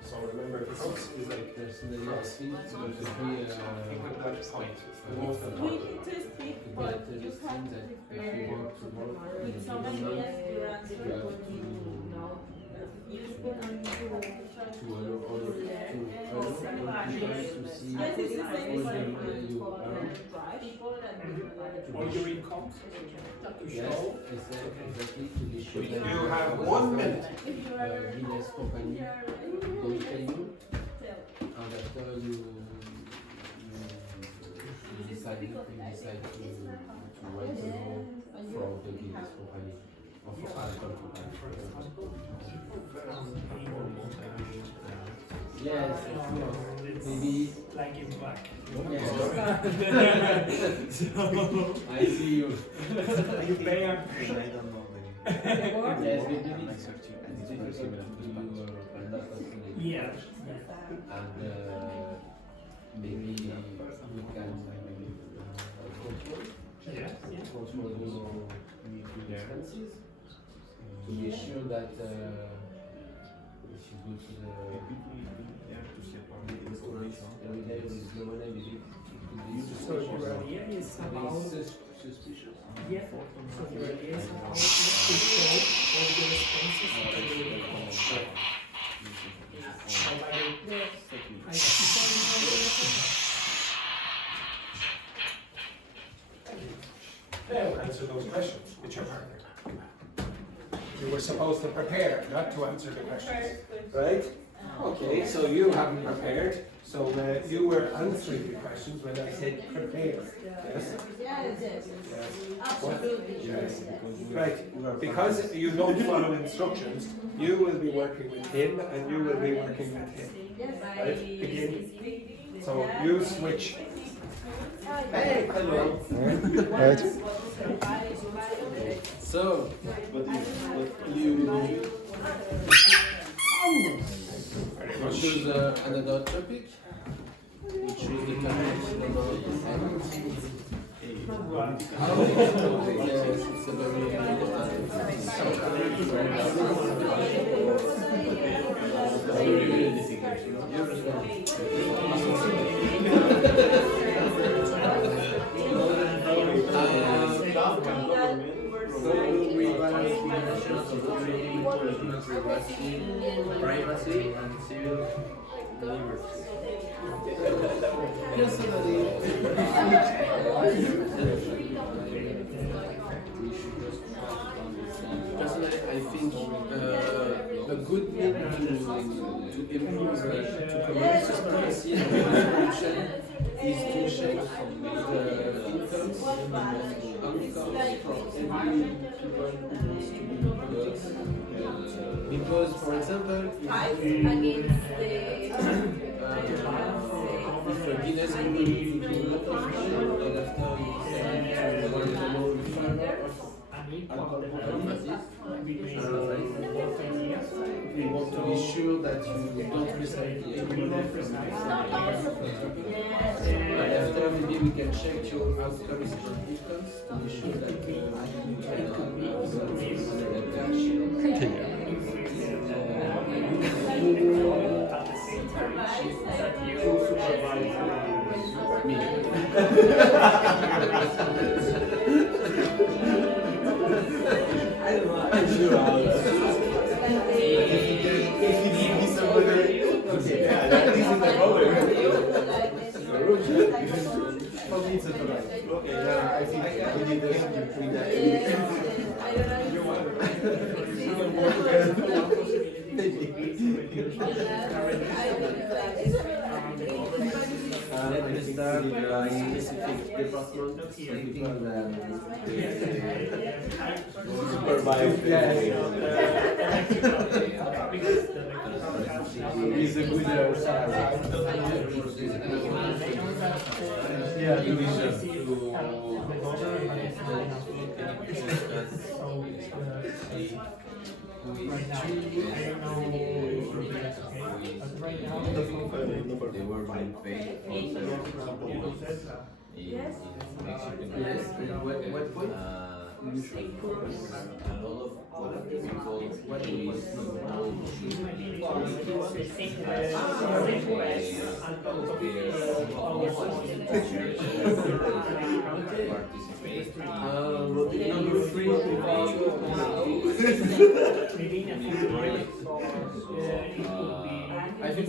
So remember, the crux is like There's the last thing is going to be think of that point. It's the most We important. need to speak, to but get you this can't thing that if prepare you want to work with somebody else to answer you have what you know. You put on to allow other people to see Yes, it's the same all thing the way you for are. people that All your income to Yes, show. exactly, to be sure that You have 1 minute. business company don't pay you, and after you decide to write the law for the business company or for other company. Yes, maybe. Like in black. Yes. I see you. You pay her. I don't know the. Yes, maybe it's difficult to do a lot of things. Yeah. And maybe we can control the expenses to be sure that if you go to the restaurant every day with no money, maybe it could So be your idea is somehow. suspicious. Yeah. So your idea is somehow to show all your expenses and your income. So by Now answer those questions with your partner. You were supposed to prepare, not to answer the questions. Right? Okay, so you haven't prepared, so you were answering the questions when I said prepare. Yes? Yes. Absolutely. Yes. Right. Because you don't follow instructions, you will be working with him and you will be working with him. Right? Again. So you switch. Hey, hello. Right. So, you choose another topic. We choose the Yes, it's a very national security, human privacy, and civil liberties. Personally, I think a good way to improve to promote transparency and corruption is to check the incomes from every people who wants to be politics. Because, for example, if a Guinness employee is doing nothing wrong, and after he sends to one of the law refiner of alcohol we want to be sure that you don't recite the agreement from the and after maybe we can check your outcomes from incomes to be sure that you Let me start by specific department stating that supervise is a good division they were being paid Yes. What usually causes a lot of people what we Number 3 I think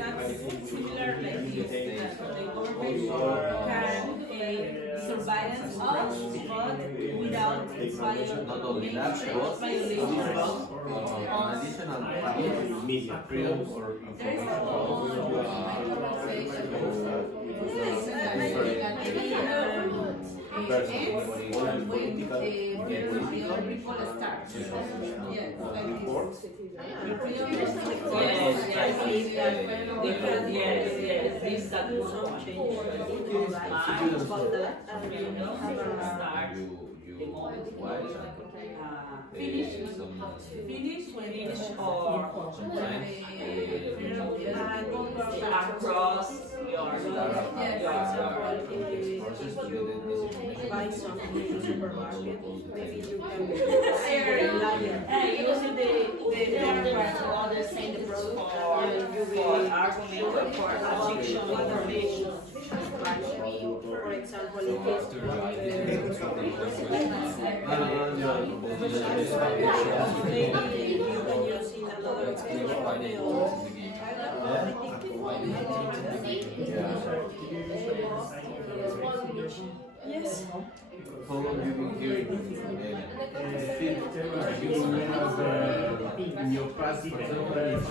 I prefer to surveillance us, but without not only that, but additional media freedom or finish or across your buy something in the supermarket, maybe you can using the others saying the product for argument for objection information. For example, if it's maybe you can use in another yes. How long have you been hearing in your past, for example, if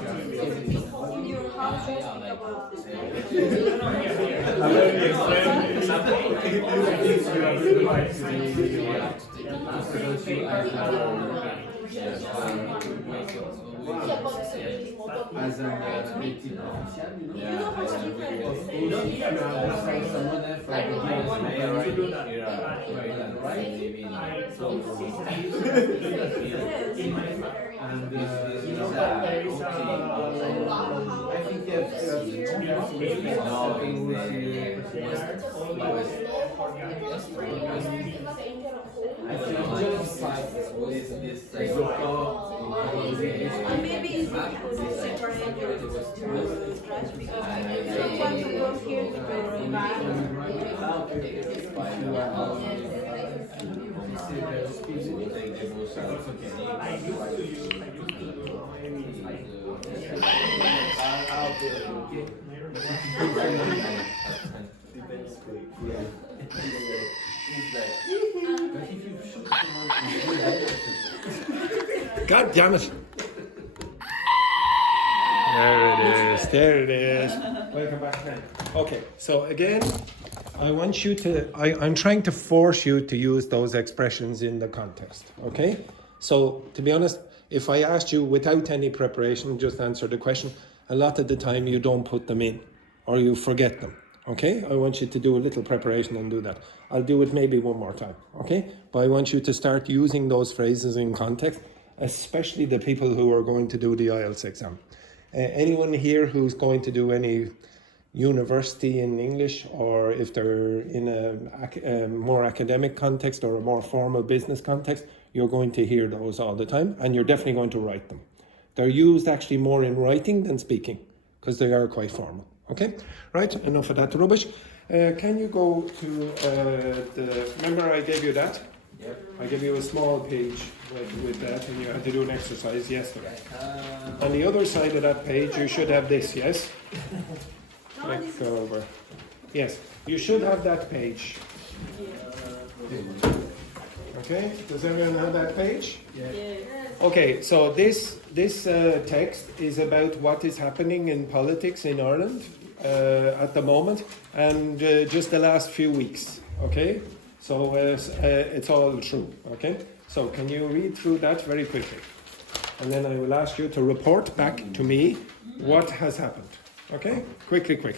In your house, about this. I as an ability potential, you know? Yeah. Of course, if you have someone else for to do that. and You know that there is I think you have Maybe you can separate your trash because you don't want to go here to go God damn it! There it is. Welcome back then. Okay, so again, I want you to, I'm trying to force you to use those expressions in the context, okay? So, to be honest, if I asked you without any preparation, just answer the question, a lot of the time you don't put them in, or you forget them, okay? I want you to do a little preparation and do that. I'll do it maybe one more time, okay? But I want you to start using those phrases in context, especially the people who are going to do the IELTS exam. Anyone here who's going to do any university in English, or if they're in a more academic context or a more formal business context, you're going to hear those all the time, and you're definitely going to write them. They're used actually more in writing than speaking, because they are quite formal. Okay, right, enough of that rubbish. Can you go to remember I gave you that? Yep. I gave you a small page with that, and you had to do an exercise yesterday. On the other side of that page, you should have this, yes? Let's go over. Yes, you should have that page. Okay, does everyone have that page? Yes. Okay, so this text is about what is happening in politics in Ireland at the moment, and just the last few weeks. Okay, so it's all true. Okay, so can you read through that very quickly, and then I will ask you to report back to me what has happened. Okay, quickly.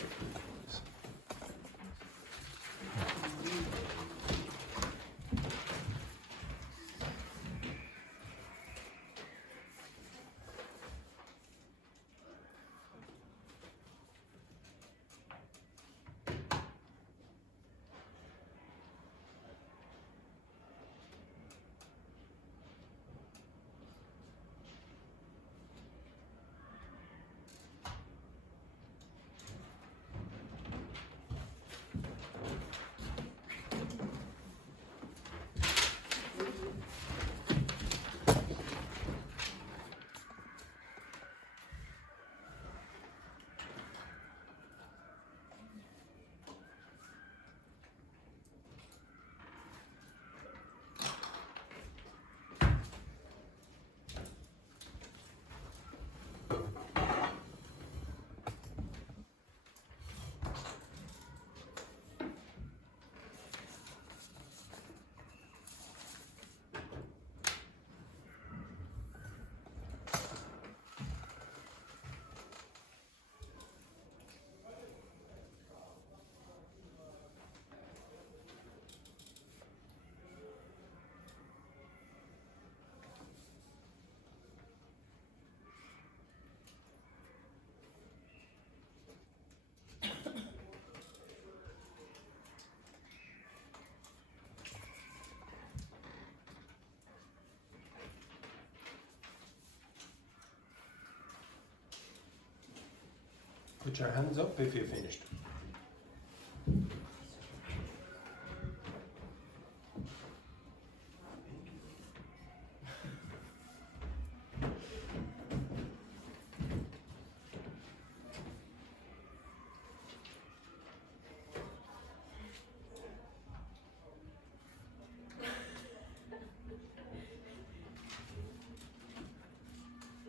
Put your hands up if you finished.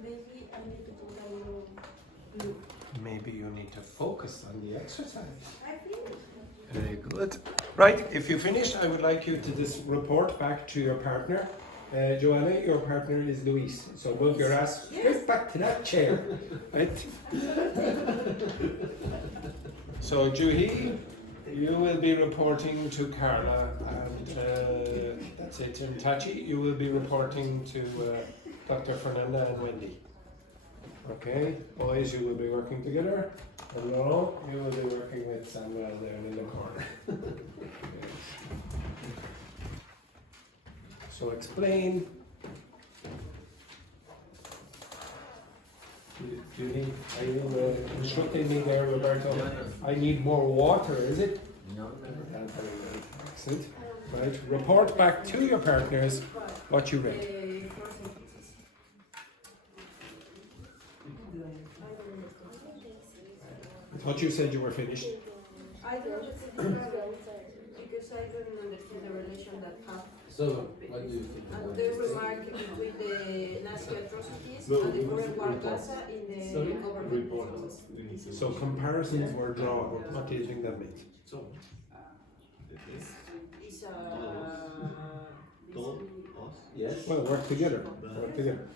Maybe I need to put a little blue. Maybe you need to focus on the exercise. I finished. Very good. Right, if you finished, I would like you to just report back to your partner Joanna, your partner is Luis. So move your ass straight back to that chair. Right? So Juhi, you will be reporting to Carla, and that's it. And Tachi, you will be reporting to Dr. Fernanda and Wendy. Okay, boys, you will be working together. And Laurent, you will be working with Samuel there in the corner. So explain. Judy, are you instructing me there, Roberto? I need more water, is it? No. Excellent. Right. Report back to your partners what you read. I thought you said you were finished. I don't understand because I don't understand the relation that have. So, what do you think? And the remark between the Nazi atrocities and the current war Gaza in the government. So comparisons were drawn. What do you think that means? It's Yes. Well, work together. Work together.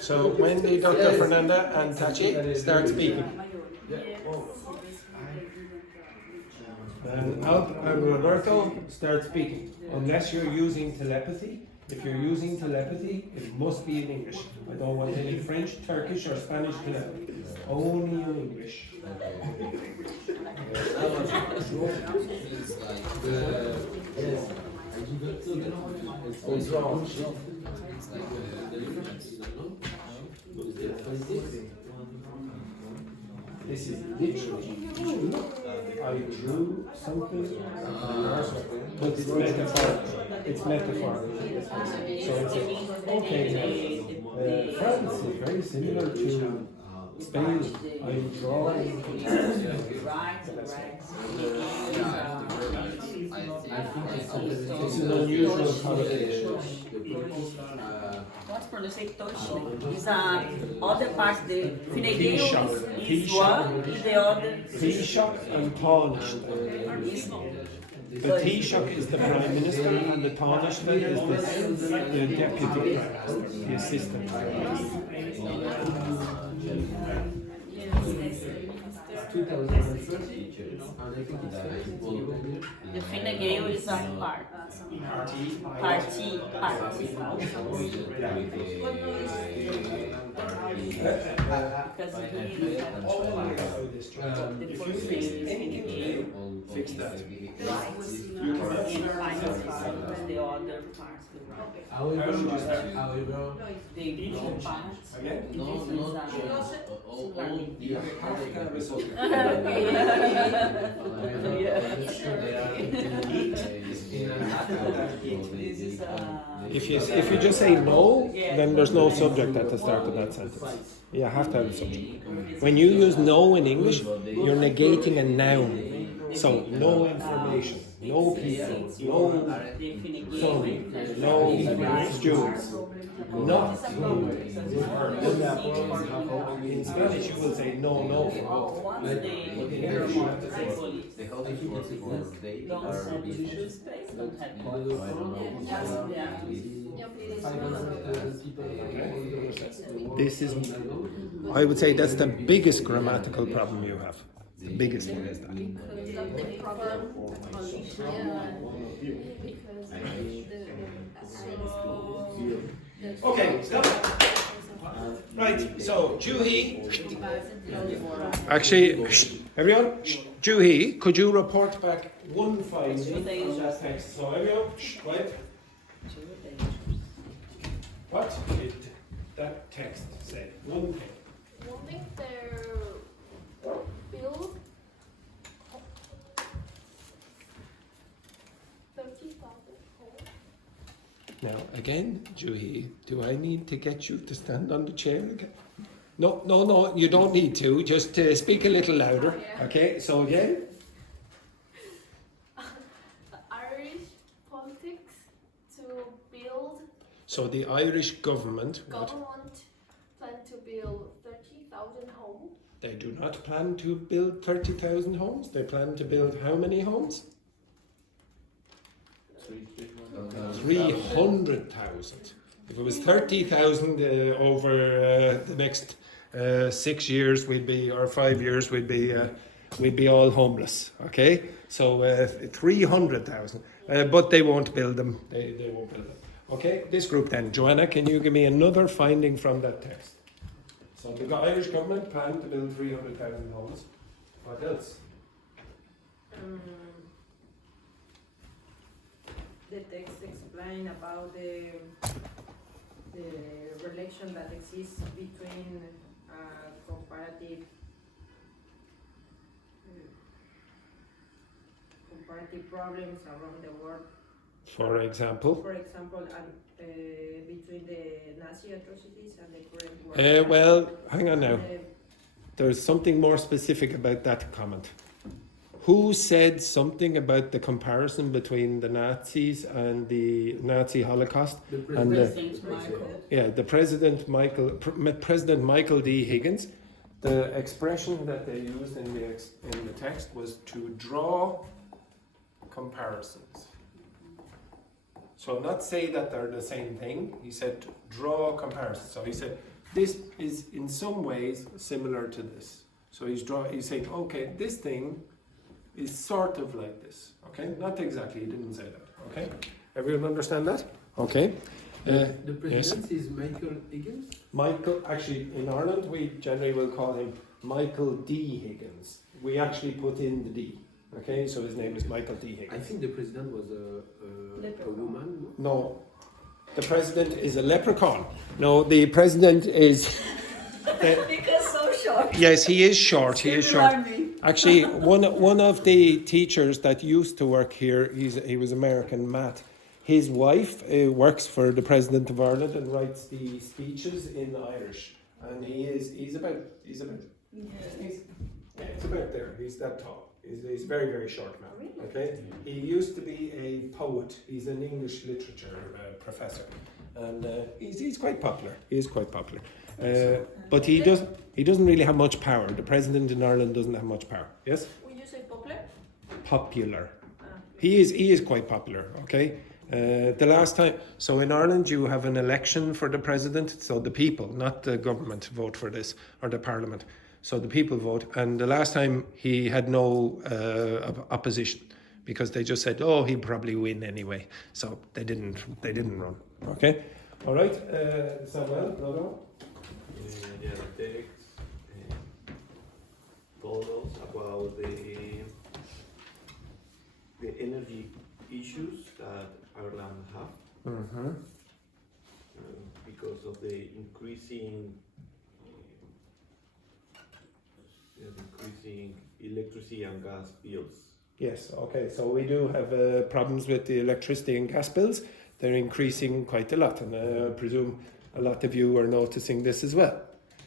So Wendy, Dr. Fernanda, and Tachi start speaking. And Alp and Roberto start speaking. Unless you're using telepathy. If you're using telepathy, it must be in English. I don't want any French, Turkish, or Spanish telepathy. Only in English. It's wrong. It's like the difference, This is literally, I drew something, but it's metaphorical. It's metaphorical. So it's okay now. France is very similar to Spain. I'm drawing. It's an unusual connotation. What's pronounced touch? Is other parts the Finnegan is one, and the other. Taoiseach and Taoiseach. The Taoiseach is the Prime Minister and the Taoiseach is the Deputy Prime Minister, the Assistant Prime Minister. 2030. The Finnegan is a part. Party. Because the first name is Finnegan. Fix that. And final the other parts. However, The equal parts. If you just say no, then there's no subject at the start of that sentence. You have to have a subject. When you use no in English, you're negating a noun. So no information, no people, no son, no students, not. In Spanish you will say no. This is, I would say that's the biggest grammatical problem you have. The biggest one is that. The problem, Okay, stop. Right, so Juhi. Actually, everyone, Juhi, could you report back one finding on that text? So everyone, quiet. What did that text say? One thing. One thing they're build 30,000 homes. Now, again, Juhi, do I need to get you to stand on the chair again? No, you don't need to. Just speak a little louder. Okay, so again. The Irish politics to build. So the Irish government Plan to build 30,000 homes. They do not plan to build 30,000 homes. They plan to build how many homes? 300,000. If it was 30,000 over the next 6 years, or 5 years, we'd be all homeless. Okay, so 300,000, but they won't build them. They won't build them. Okay, this group then. Joanna, can you give me another finding from that text? So the Irish government planned to build 300,000 homes. What else? The text explain about the relation that exists between comparative problems around the world. For example? Between the Nazi atrocities and the current war. Well, hang on now. There's something more specific about that comment. Who said something about the comparison between the Nazis and the Nazi Holocaust? The President Michael D. Higgins. The expression that they used in the text was to draw comparisons. So not say that they're the same thing. He said to draw comparisons. So he said this is in some ways similar to this. So he's saying, okay, this thing is sort of like this. Okay, not exactly. He didn't say that. Okay, everyone understand that? Okay. The president is Michael Higgins? Michael, actually, in Ireland, we generally will call him Michael D. Higgins. We actually put in the D. Okay, so his name is Michael D. Higgins. I think the president was a woman. No, the president is a leprechaun. No, the president is... Because so short. Yes, he is short. He is short. Actually, one of the teachers that used to work here, he was American, Matt. His wife works for the President of Ireland and writes the speeches in Irish. And he's about it's about there. He's that tall. He's a very, very short man. Okay. He used to be a poet. He's an English literature professor, and he's quite popular. He is quite popular. But he doesn't really have much power. The president in Ireland doesn't have much power. Yes? Would you say popular? Popular. He is quite popular. Okay. The last time, so in Ireland you have an election for the president. So the people, not the government, vote for this, or the parliament. So the people vote. And the last time he had no opposition, because they just said, oh, he'd probably win anyway. So they didn't run. Okay. All right. Samuel, no. The text told us about the energy issues that Ireland have because of the increasing electricity and gas bills. Yes, okay, so we do have problems with the electricity and gas bills. They're increasing quite a lot, and I presume a lot of you are noticing this as well.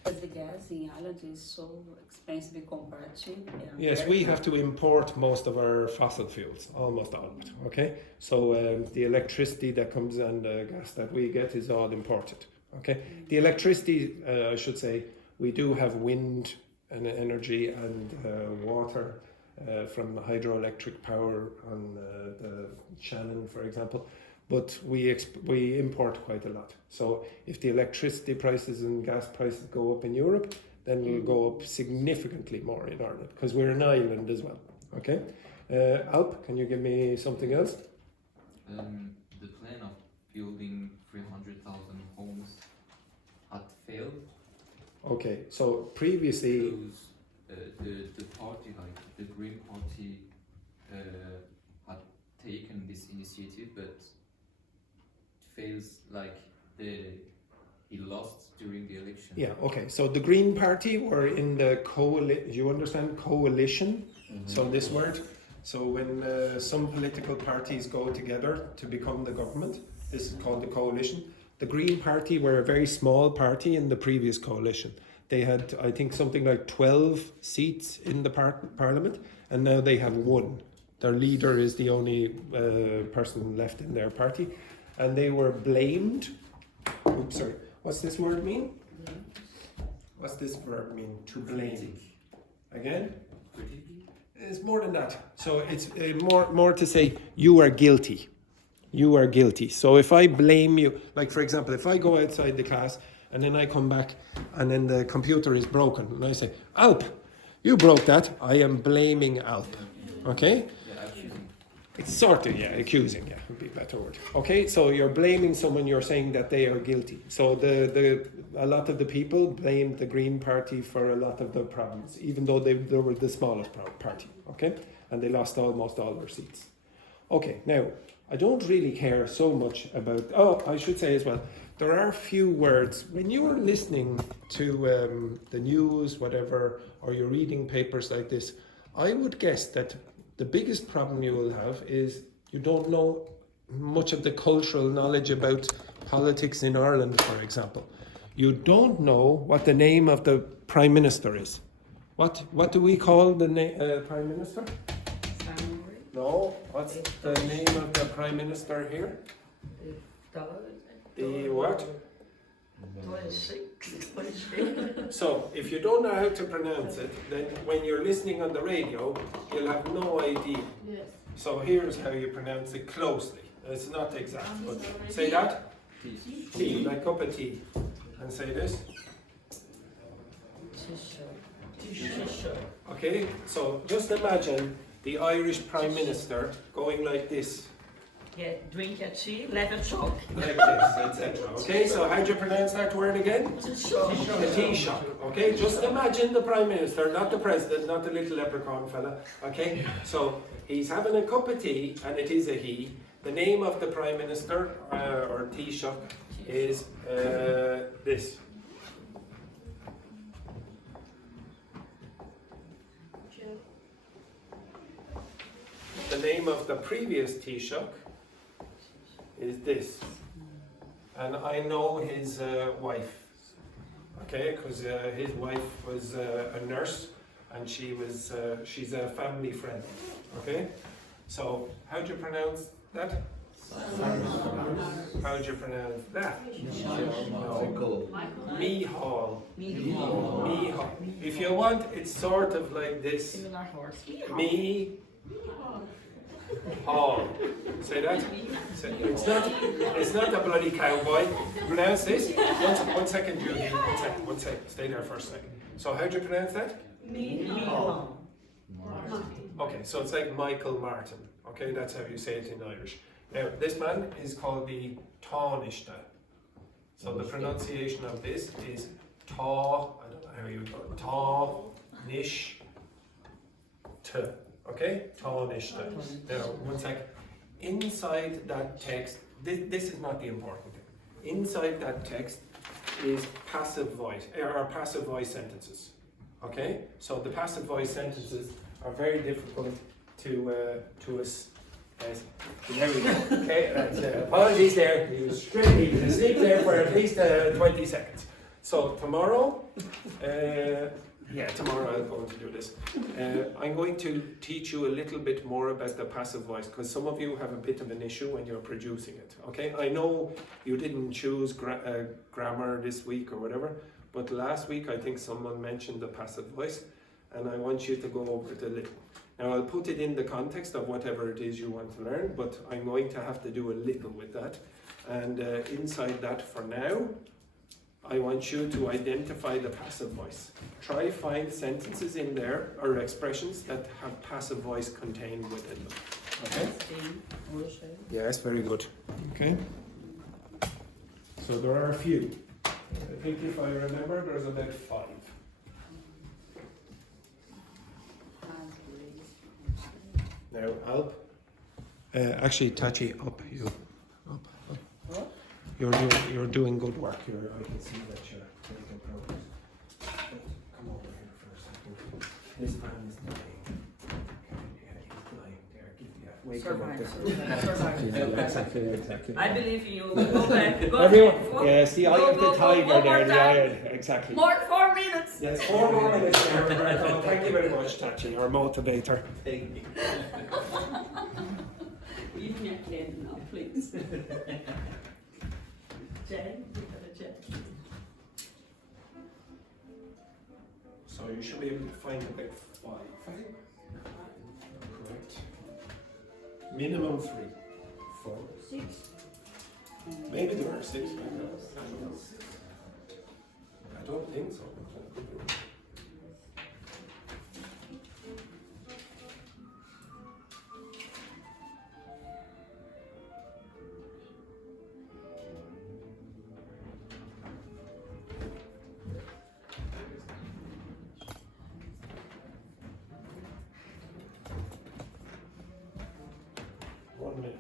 But the gas in Ireland is so expensive compared to... Yes, we have to import most of our fossil fuels, almost all of it, okay? So the electricity that comes and the gas that we get is all imported, okay? The electricity, I should say, we do have wind and energy and water from hydroelectric power on the Shannon, for example. But we import quite a lot. So if the electricity prices and gas prices go up in Europe, then we'll go up significantly more in Ireland, because we're an island as well. Okay, Alp, can you give me something else? The plan of building 300,000 homes had failed. Okay, so previously the party, like the Green Party, had taken this initiative, but fails, like he lost during the election. Yeah, okay. So the Green Party were in the coalition. Do you understand coalition? So this word. So when some political parties go together to become the government, this is called the coalition. The Green Party were a very small party in the previous coalition. They had, I think, something like 12 seats in the parliament, and now they have 1. Their leader is the only person left in their party. And they were blamed. Oops, sorry. What's this word mean? What's this verb mean? To blame. Again? It's more than that. So it's more to say you are guilty. you are guilty. So if I blame you, like for example, if I go outside the class and then I come back and then the computer is broken and I say, Alp, you broke that, I am blaming Alp. Okay? It's sort of, accusing, would be a better word. Okay, so you're blaming someone, you're saying that they are guilty. So a lot of the people blamed the Green Party for a lot of the problems, even though they were the smallest party, okay? And they lost almost all their seats. Okay, now, I don't really care so much about, I should say as well, there are few words, when you are listening to the news, whatever, or you're reading papers like this, I would guess that the biggest problem you will have is you don't know much of the cultural knowledge about politics in Ireland, for example. You don't know what the name of the Prime Minister is. What do we call the Prime Minister? No, what's the name of the Prime Minister here? The what? So, if you don't know how to pronounce it, then when you're listening on the radio, you'll have no idea. Yes. So here's how you pronounce it closely. It's not exact, but say that. Tea, like cup of tea. And say this. Okay, so just imagine the Irish Prime Minister going like this. Yeah, drink a tea, let it choke. Like this, etc. Okay, so how do you pronounce that word again? The tea shop. Okay, just imagine the Prime Minister, not the President, not the little leprechaun fella. Okay, so he's having a cup of tea, and it is a he. The name of the Prime Minister, or tea shop, is this. The name of the previous Taoiseach is this. And I know his wife, okay, because his wife was a nurse and she's a family friend, okay? So, how do you pronounce that? How do you pronounce that? Mihal. Mihal. If you want, it's sort of like this. Me. Hall. Say that. It's not a bloody cowboy. Pronounce this. One second, Judy. One second. Stay there for a second. So how do you pronounce that? Michael. Okay, so it's like Michael Martin. Okay, that's how you say it in Irish. Now, this man is called the Taoiseach. So the pronunciation of this is Ta. I don't know how you go. Ta-nish. Okay, Taoiseach. Now, one sec. Inside that text, this is not the important thing. Inside that text is passive voice, or passive voice sentences. Okay, so the passive voice sentences are very difficult to us. There we go. Okay, that's, apologies there. He was asleep there for at least 20 seconds. So tomorrow. Tomorrow I'm going to do this. I'm going to teach you a little bit more about the passive voice, because some of you have a bit of an issue when you're producing it. Okay, I know you didn't choose grammar this week or whatever, but last week I think someone mentioned the passive voice, and I want you to go over it a little. Now I'll put it in the context of whatever it is you want to learn, but I'm going to have to do a little with that. And inside that for now, I want you to identify the passive voice. Try find sentences in there or expressions that have passive voice contained within them. Okay? Yes, very good. Okay? So there are a few. I think if I remember, there's about 5. Now, Alp. Actually, Tachi, up you. Up. You're doing good work. I can see that you're making progress. Come over here for a second. This man is dying. He's dying there. Wake him up. Exactly. I believe you. Go back. Everyone. Yeah, see, I have the tiger there. Yeah, exactly. 4 minutes. Yes, 4 more minutes there, Roberto. Thank you very much, Tachi, our motivator. Thank you. Give me a can now, please. So you should be able to find about 5. Correct. Minimum 3. 4. 6. Maybe there are 6. I don't think so. One minute.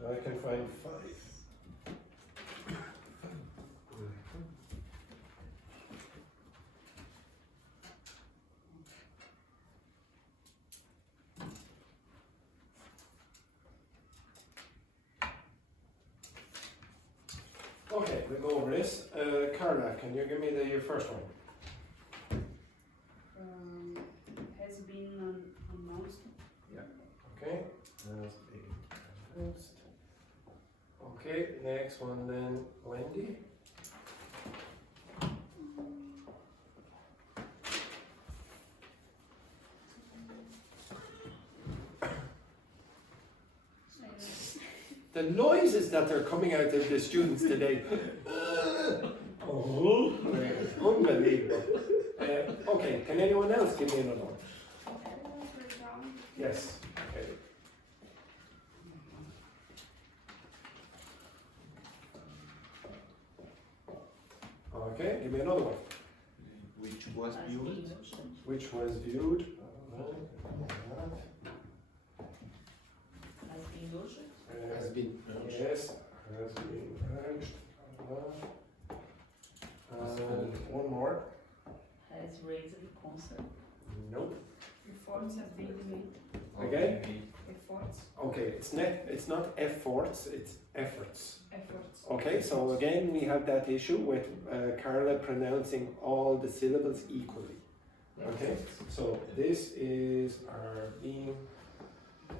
So I can find 5. Okay, we go over this. Carla, can you give me the first one? Has been announced. Okay. Has been announced. Okay, next one then, Wendy. The noises that are coming out of the students today. Oh, unbelievable. Okay, can anyone else give me another one? Yes. Okay. Okay, give me another one. Which was viewed. Which was viewed. Has been urged. Yes, has been urged. One more. Has raised concern. Nope. Reforms have been made. Again? Efforts. Okay, it's not efforts, it's efforts. Efforts. Okay, so again we have that issue with Carla pronouncing all the syllables equally. Okay, so this is are being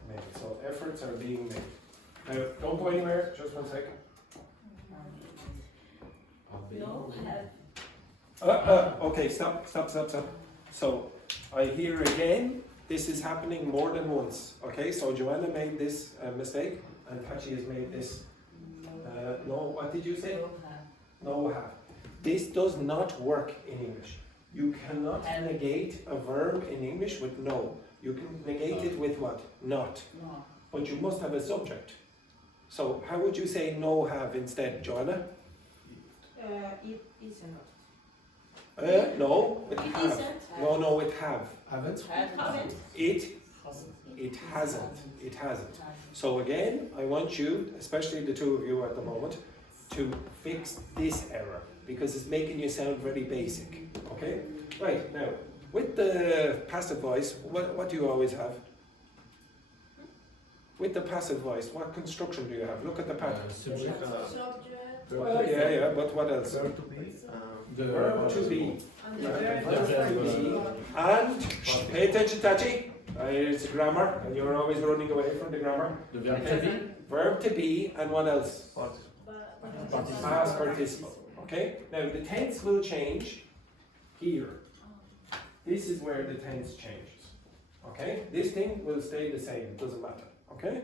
made. So efforts are being made. Now, don't go anywhere, just one second. No, have. Okay, stop. So, I hear again, this is happening more than once. Okay, so Joanna made this mistake, and Pachi has made this. No, what did you say? No have. This does not work in English. You cannot negate a verb in English with no. You can negate it with what? Not. No. But you must have a subject. So how would you say no have instead, Joanna? It isn't. No, it It have. isn't. No, it have. Haven't? Haven't. It hasn't. So again, I want you, especially the two of you at the moment, to fix this error because it's making you sound very basic. Okay? Right, now, with the passive voice, what do you always have? With the passive voice, what construction do you have? Look at the pattern. Subject. Well, yeah, but what else? Verb to be. The Verb to be. And the Verb to be. And, pay attention, Tachi. It's grammar, and you're always running away from the grammar. The verb to be. Verb to be, and what else? Participle. Past participle. Okay? Now, the tense will change here. This is where the tense changes. Okay? This thing will stay the same, it doesn't matter. Okay?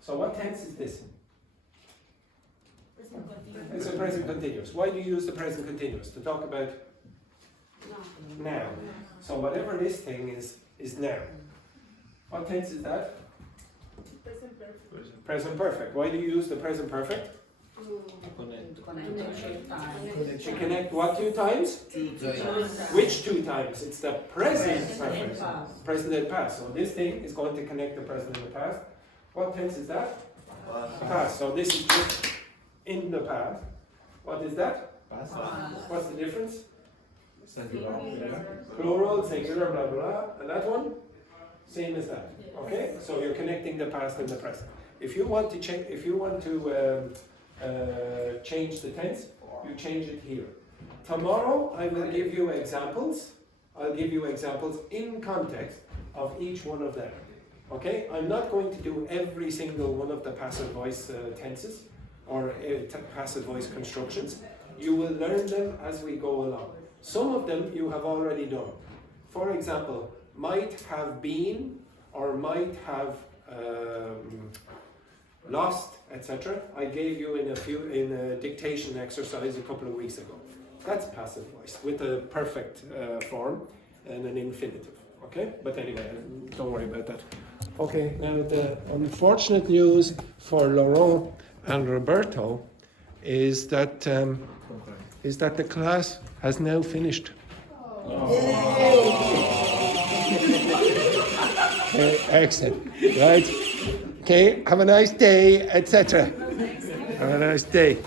So what tense is this? It's a present continuous. Why do you use the present continuous? To talk about now. So whatever this thing is now. What tense is that? Present perfect. Present perfect. Why do you use the present perfect? To connect what 2 times? 2 times. Which 2 times? It's the present perfect. Present and past. So this thing is going to connect the present and the past. What tense is that? Past. So this is just in the past. What is that? Past. What's the difference? Singular. Plural, singular, blah, blah, blah. And that one? Same as that. Okay? So you're connecting the past and the present. If you want to change, change the tense, you change it here. Tomorrow I will give you examples. I'll give you examples in context of each one of them. Okay? I'm not going to do every single one of the passive voice tenses or passive voice constructions. You will learn them as we go along. Some of them you have already done. For example, might have been or might have lost, etc. I gave you in a dictation exercise a couple of weeks ago. That's passive voice with a perfect form and an infinitive. Okay, but anyway, don't worry about that. Okay, now the unfortunate news for Laurent and Roberto is that the class has now finished. Excellent. Right. Okay. Have a nice day, etc. Have a nice day.